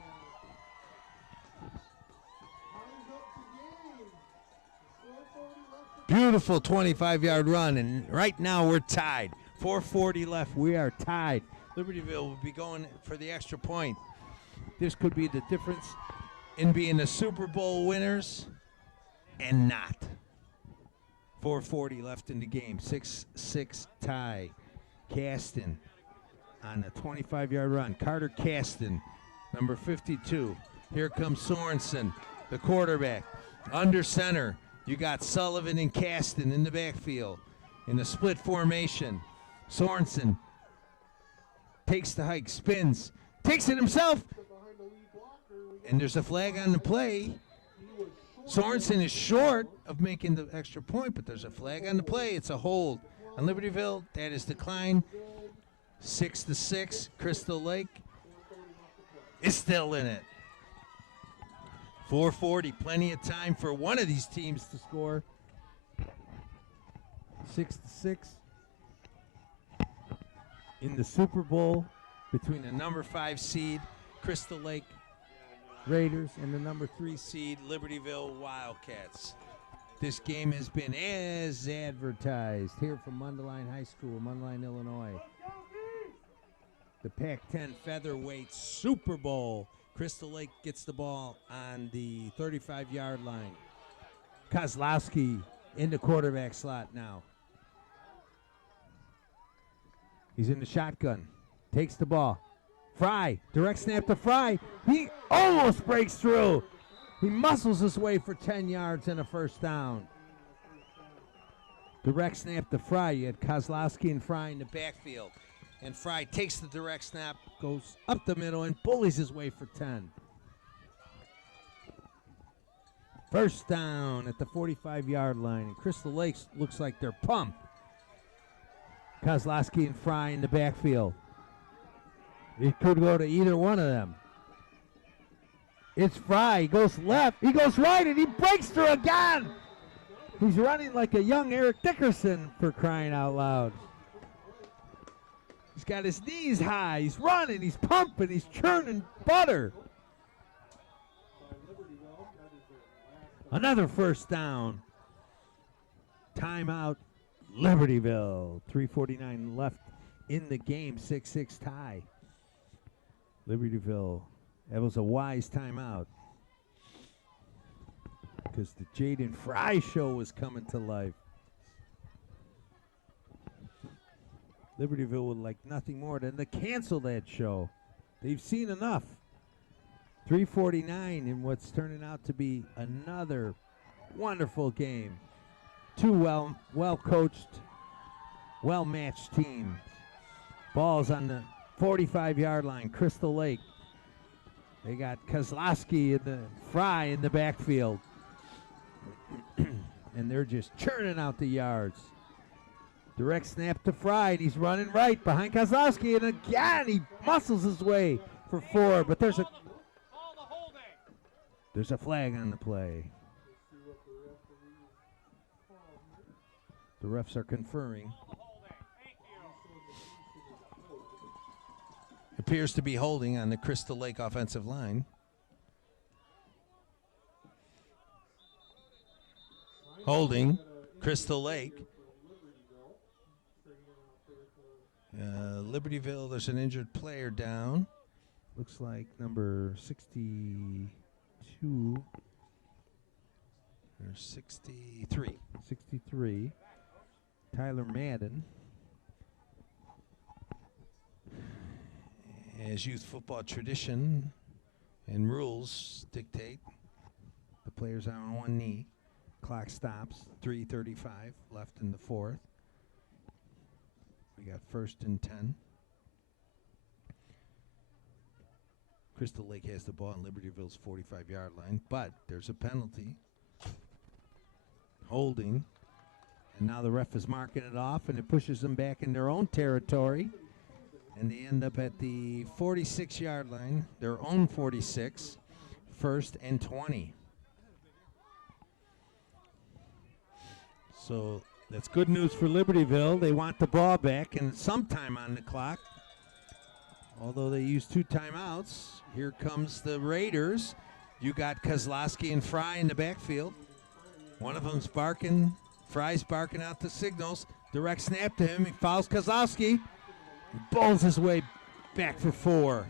Beautiful 25-yard run, and right now we're tied. 4:40 left. We are tied. Libertyville will be going for the extra point. This could be the difference in being the Super Bowl winners and not. 4:40 left in the game. 6-6 tie. Kasten on a 25-yard run. Carter Kasten, number 52. Here comes Sorensen, the quarterback. Under center, you got Sullivan and Kasten in the backfield in a split formation. Sorensen takes the hike, spins, takes it himself, and there's a flag on the play. Sorensen is short of making the extra point, but there's a flag on the play. It's a hold on Libertyville. That is declined. 6-6. Crystal Lake is still in it. 4:40, plenty of time for one of these teams to score. 6-6 in the Super Bowl between the number 5 seed Crystal Lake Raiders and the number 3 seed Libertyville Wildcats. This game has been as advertised here from Mundelein High School, Mundelein, Illinois. The Pac10 Featherweight Super Bowl. Crystal Lake gets the ball on the 35-yard line. Kozlowski in the quarterback slot now. He's in the shotgun. Takes the ball. Fry, direct snap to Fry. He almost breaks through. He muscles his way for 10 yards and a first down. Direct snap to Fry. You had Kozlowski and Fry in the backfield. And Fry takes the direct snap, goes up the middle, and bullies his way for 10. First down at the 45-yard line. And Crystal Lake looks like they're pumped. Kozlowski and Fry in the backfield. It could go to either one of them. It's Fry. He goes left. He goes right, and he breaks through again. He's running like a young Eric Dickerson, for crying out loud. He's got his knees high. He's running. He's pumping. He's churning butter. Another first down. Timeout, Libertyville. 3:49 left in the game. 6-6 tie. Libertyville. That was a wise timeout because the Jaden Fry show was coming to life. Libertyville would like nothing more than to cancel that show. They've seen enough. 3:49 in what's turning out to be another wonderful game. Two well-coached, well-matched teams. Ball's on the 45-yard line. Crystal Lake. They got Kozlowski and the Fry in the backfield. And they're just churning out the yards. Direct snap to Fry, and he's running right behind Kozlowski, and again he muscles his way for 4, but there's a flag on the play. The refs are conferring. Appears to be holding on the Crystal Lake offensive line. Holding, Crystal Lake. Libertyville, there's an injured player down. Looks like number 62 or 63. 63. Tyler Madden. As youth football tradition and rules dictate, the players are on one knee. Clock stops. 3:35 left in the fourth. We got 1st and 10. Crystal Lake has the ball on Libertyville's 45-yard line, but there's a penalty. Holding. And now the ref is marking it off, and it pushes them back in their own territory. And they end up at the 46-yard line, their own 46, 1st and 20. So that's good news for Libertyville. They want the ball back and some time on the clock. Although they used 2 timeouts, here comes the Raiders. You got Kozlowski and Fry in the backfield. One of them's barking. Fry's barking out the signals. Direct snap to him. He fouls Kozlowski. He bowls his way back for 4.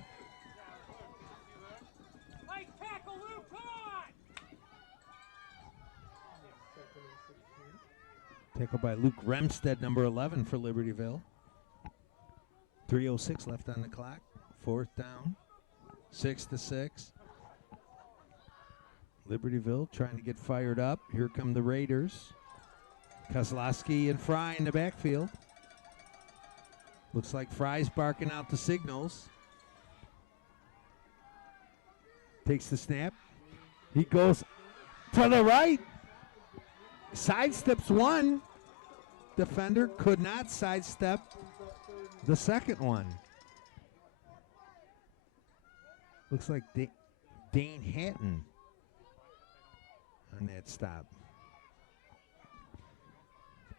Tackle by Luke Remstead, number 11 for Libertyville. 3:06 left on the clock. 4th down. 6-6. Libertyville trying to get fired up. Here come the Raiders. Kozlowski and Fry in the backfield. Looks like Fry's barking out the signals. Takes the snap. He goes to the right. Sidesteps one. Defender could not sidestep the second one. Looks like Dane Hatton on that stop.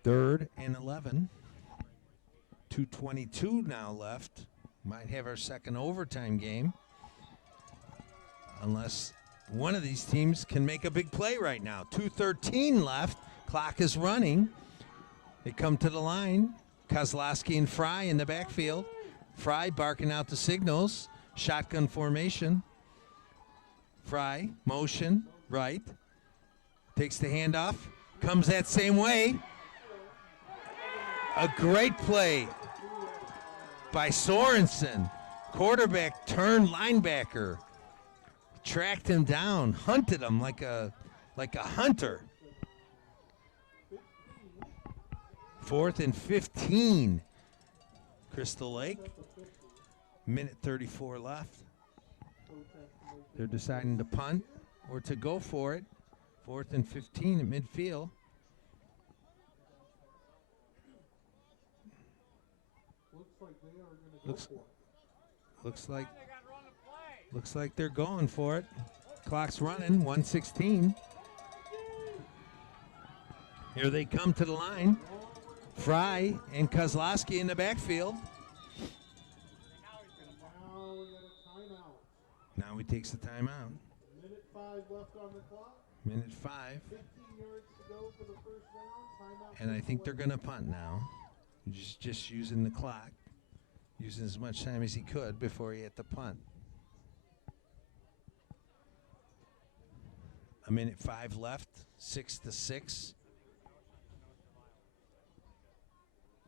3rd and 11. 2:22 now left. Might have our second overtime game. Unless one of these teams can make a big play right now. 2:13 left. Clock is running. They come to the line. Kozlowski and Fry in the backfield. Fry barking out the signals. Shotgun formation. Fry, motion, right. Takes the handoff. Comes that same way. A great play by Sorensen. Quarterback turned linebacker. Tracked him down. Hunted him like a hunter. 4th and 15. Crystal Lake. Minute 34 left. They're deciding to punt or to go for it. 4th and 15 at midfield. Looks like they're going for it. Clock's running. 1:16. Here they come to the line. Fry and Kozlowski in the backfield. Now he takes the timeout. Minute 5 left on the clock. Minute 5. 15 yards to go for the first down. Timeout. And I think they're going to punt now. Just using the clock. Using as much time as he could before he hit the punt. A minute 5 left. 6-6.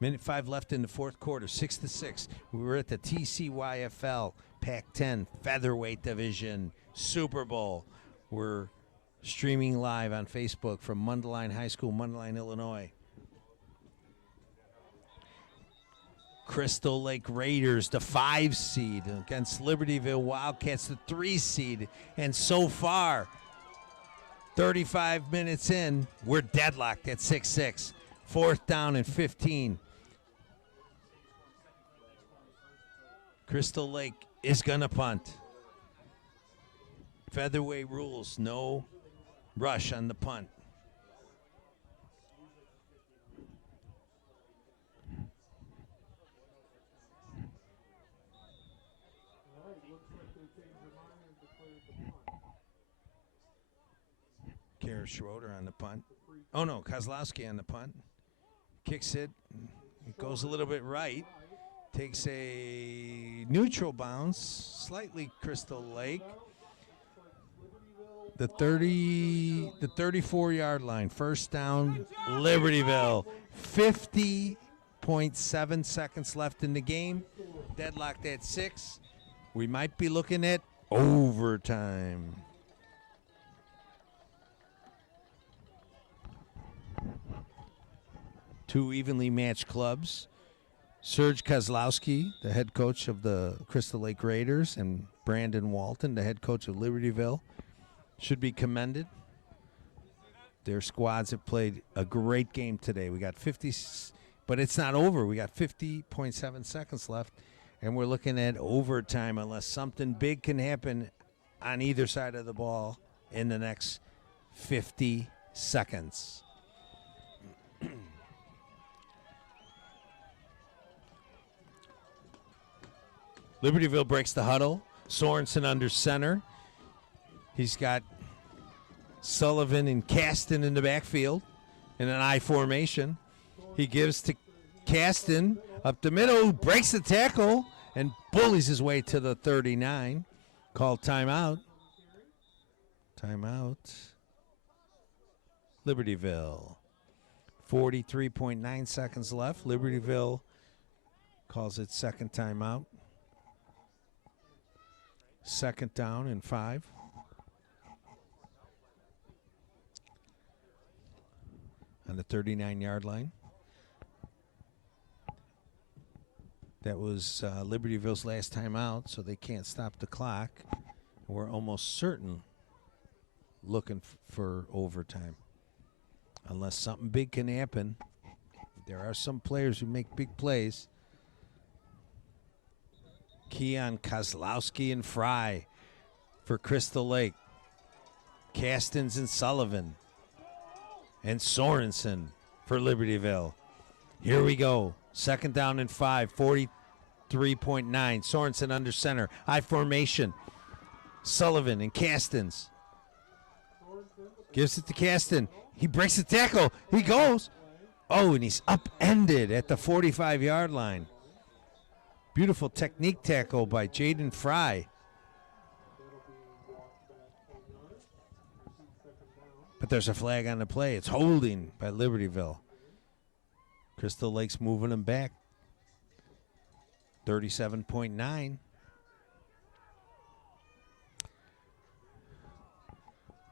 Minute 5 left in the fourth quarter. 6-6. We were at the TCYFL Pac10 Featherweight Division Super Bowl. We're streaming live on Facebook from Mundelein High School, Mundelein, Illinois. Crystal Lake Raiders, the 5 seed, against Libertyville Wildcats, the 3 seed. And so far, 35 minutes in, we're deadlocked at 6-6. 4th down and 15. Crystal Lake is going to punt. Featherweight rules, no rush on the punt. Kara Schroeder on the punt. Oh, no, Kozlowski on the punt. Kicks it. It goes a little bit right. Takes a neutral bounce, slightly Crystal Lake. The 34-yard line. First down, Libertyville. 50.7 seconds left in the game. Deadlocked at 6. We might be looking at overtime. Two evenly matched clubs. Serge Kozlowski, the head coach of the Crystal Lake Raiders, and Brandon Walton, the head coach of Libertyville, should be commended. Their squads have played a great game today. We got 50, but it's not over. We got 50.7 seconds left, and we're looking at overtime unless something big can happen on either side of the ball in the next 50 seconds. Libertyville breaks the huddle. Sorensen under center. He's got Sullivan and Caston in the backfield in an I formation. He gives to Caston up the middle, breaks the tackle, and bullies his way to the 39. Called timeout. Timeout. Libertyville. 43.9 seconds left. Libertyville calls it second timeout. Second down and 5. On the 39-yard line. That was Libertyville's last time out, so they can't stop the clock. We're almost certain looking for overtime. Unless something big can happen. There are some players who make big plays. Keon, Kozlowski, and Fry for Crystal Lake. Castens and Sullivan. And Sorensen for Libertyville. Here we go. Second down and 5, 43.9. Sorensen under center. I formation. Sullivan and Castens. Gives it to Caston. He breaks the tackle. He goes. Oh, and he's upended at the 45-yard line. Beautiful technique tackle by Jaden Fry. But there's a flag on the play. It's holding by Libertyville. Crystal Lake's moving him back. 37.9.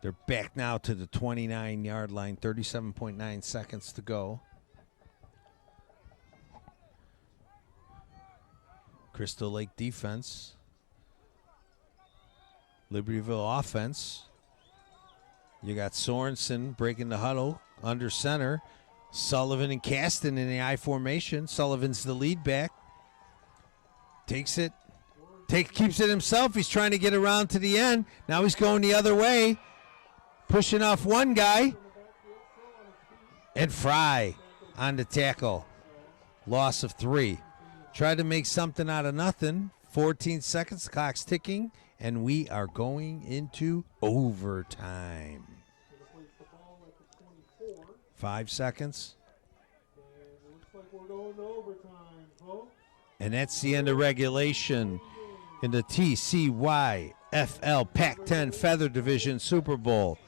They're back now to the 29-yard line. 37.9 seconds to go. Crystal Lake defense. Libertyville offense. You got Sorensen breaking the huddle under center. Sullivan and Caston in the I formation. Sullivan's the lead back. Takes it. Keeps it himself. He's trying to get around to the end. Now he's going the other way. Pushing off one guy. And Fry on the tackle. Loss of 3. Tried to make something out of nothing. 14 seconds. The clock's ticking. And we are going into overtime. 5 seconds. And that's the end of regulation in the TCYFL Pac10 Feather Division Super Bowl.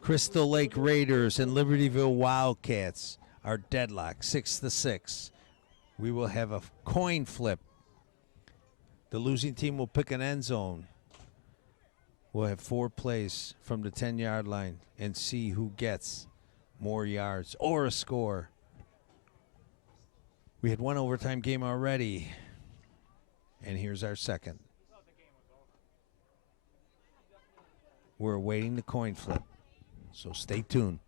Crystal Lake Raiders and Libertyville Wildcats are deadlocked 6-6. We will have a coin flip. The losing team will pick an end zone. We'll have 4 plays from the 10-yard line and see who gets more yards or a score. We had one overtime game already, and here's our second. We're awaiting the coin flip, so stay tuned.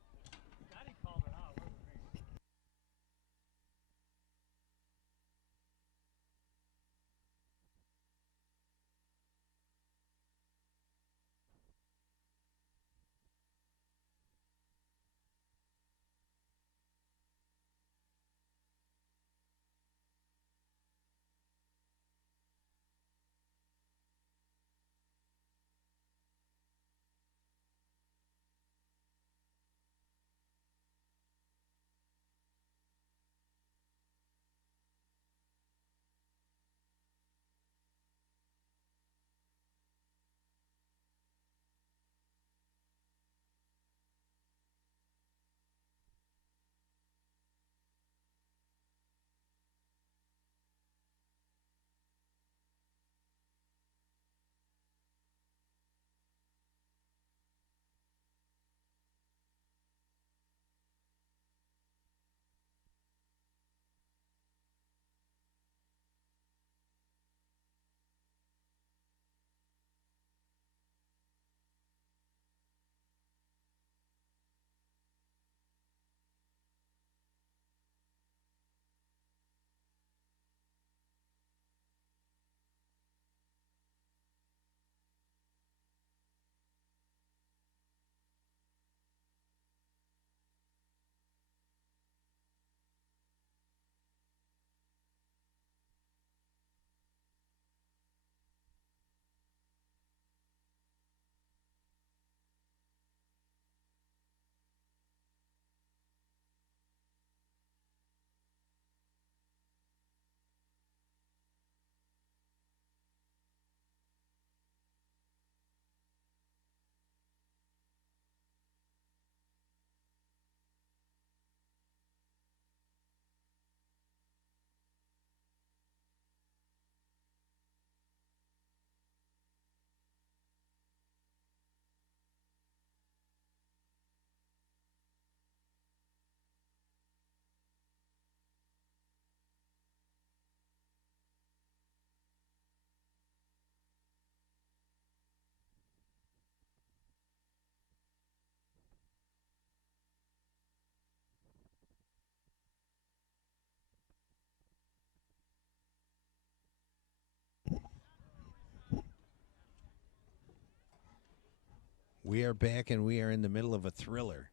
We are back, and we are in the middle of a thriller.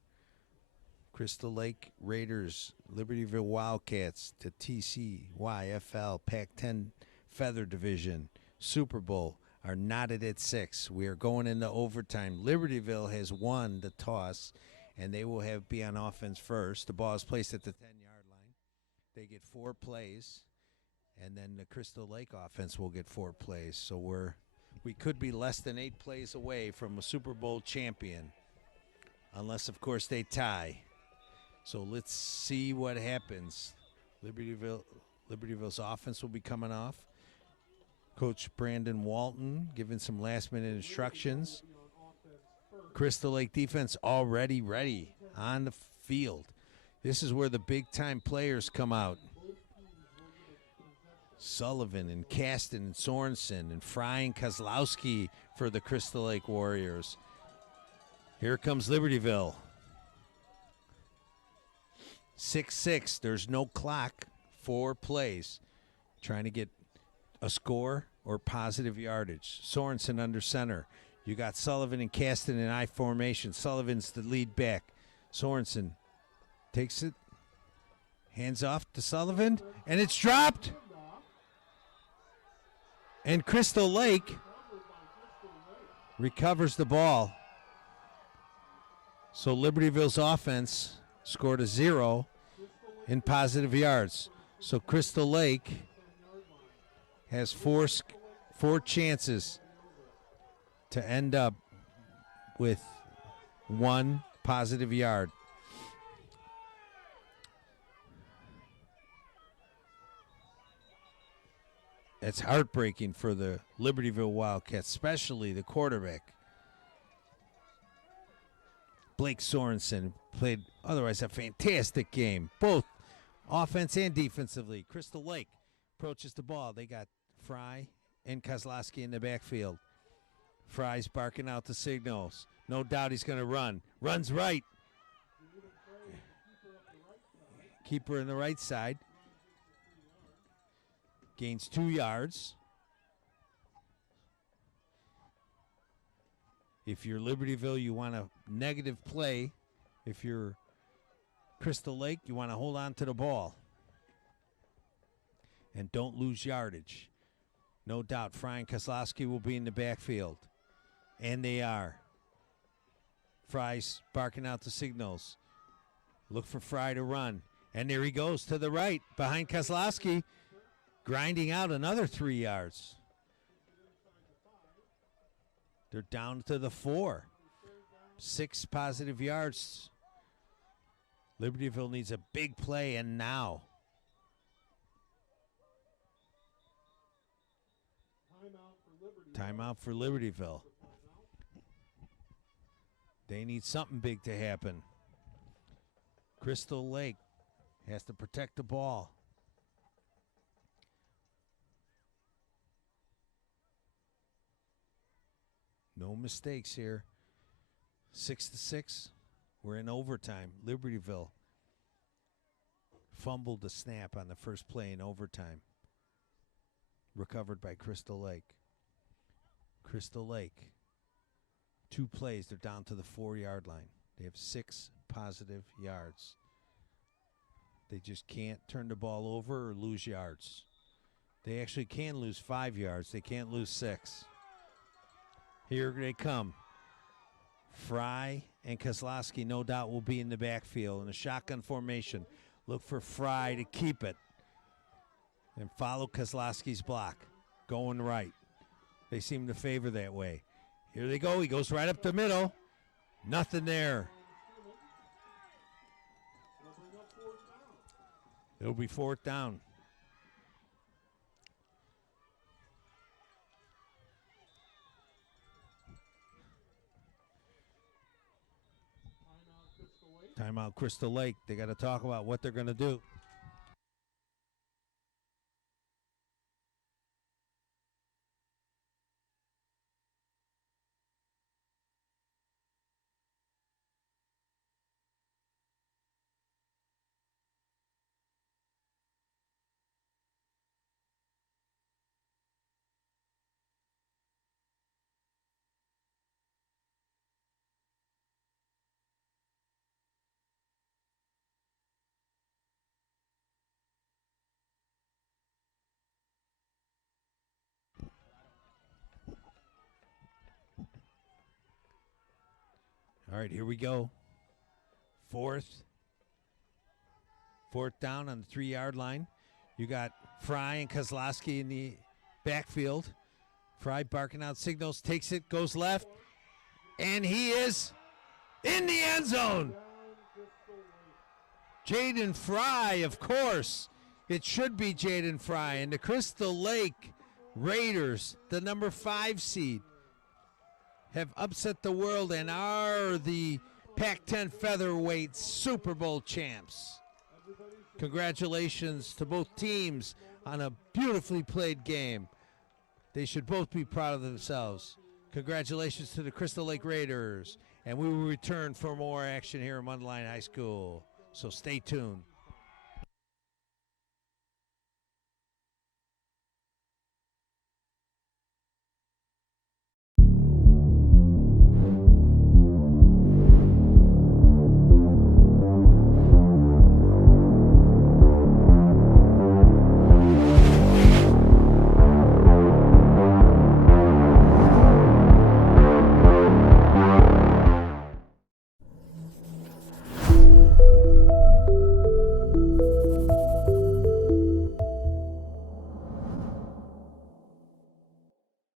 Crystal Lake Raiders, Libertyville Wildcats, the TCYFL Pac10 Feather Division Super Bowl are knotted at 6. We are going into overtime. Libertyville has won the toss, and they will be on offense first. The ball is placed at the 10-yard line. They get 4 plays, and then the Crystal Lake offense will get 4 plays. So we could be less than 8 plays away from a Super Bowl champion, unless, of course, they tie. So let's see what happens. Libertyville's offense will be coming off. Coach Brandon Walton giving some last-minute instructions. Crystal Lake defense already ready on the field. This is where the big-time players come out. Sullivan and Kasten and Sorensen and Fry and Kozlowski for the Crystal Lake Warriors. Here comes Libertyville. 6-6. There's no clock. 4 plays. Trying to get a score or positive yardage. Sorensen under center. You got Sullivan and Kasten in I formation. Sullivan's the lead back. Sorensen takes it. Hands off to Sullivan. And it's dropped. And Crystal Lake recovers the ball. So Libertyville's offense scored a 0 in positive yards. So Crystal Lake has 4 chances to end up with 1 positive yard. It's heartbreaking for the Libertyville Wildcats, especially the quarterback. Blake Sorensen played otherwise a fantastic game, both offense and defensively. Crystal Lake approaches the ball. They got Fry and Kozlowski in the backfield. Fry's barking out the signals. No doubt he's going to run. Runs right. Keeper in the right side. Gains 2 yards. If you're Libertyville, you want a negative play. If you're Crystal Lake, you want to hold on to the ball. And don't lose yardage. No doubt, Fry and Kozlowski will be in the backfield. And they are. Fry's barking out the signals. Look for Fry to run. And there he goes to the right behind Kozlowski. Grinding out another 3 yards. They're down to the 4. 6 positive yards. Libertyville needs a big play, and now. Timeout for Libertyville. They need something big to happen. Crystal Lake has to protect the ball. No mistakes here. 6-6. We're in overtime. Libertyville fumbled the snap on the first play in overtime. Recovered by Crystal Lake. Crystal Lake. 2 plays. They're down to the 4-yard line. They have 6 positive yards. They just can't turn the ball over or lose yards. They actually can lose 5 yards. They can't lose 6. Here they come. Fry and Kozlowski, no doubt, will be in the backfield in a shotgun formation. Look for Fry to keep it. And follow Kozlowski's block. Going right. They seem to favor that way. Here they go. He goes right up the middle. Nothing there. It'll be 4th down. Timeout Crystal Lake. They got to talk about what they're going to do. All right, here we go. Fourth down on the 3-yard line. You got Fry and Kozlowski in the backfield. Fry barking out signals, takes it, goes left, and he is in the end zone. Jaden Fry, of course. It should be Jaden Fry. And the Crystal Lake Raiders, the number 5 seed, have upset the world and are the Pac-10 Featherweight Super Bowl champs. Congratulations to both teams on a beautifully played game. They should both be proud of themselves. Congratulations to the Crystal Lake Raiders. And we will return for more action here at Mundelein High School. So stay tuned.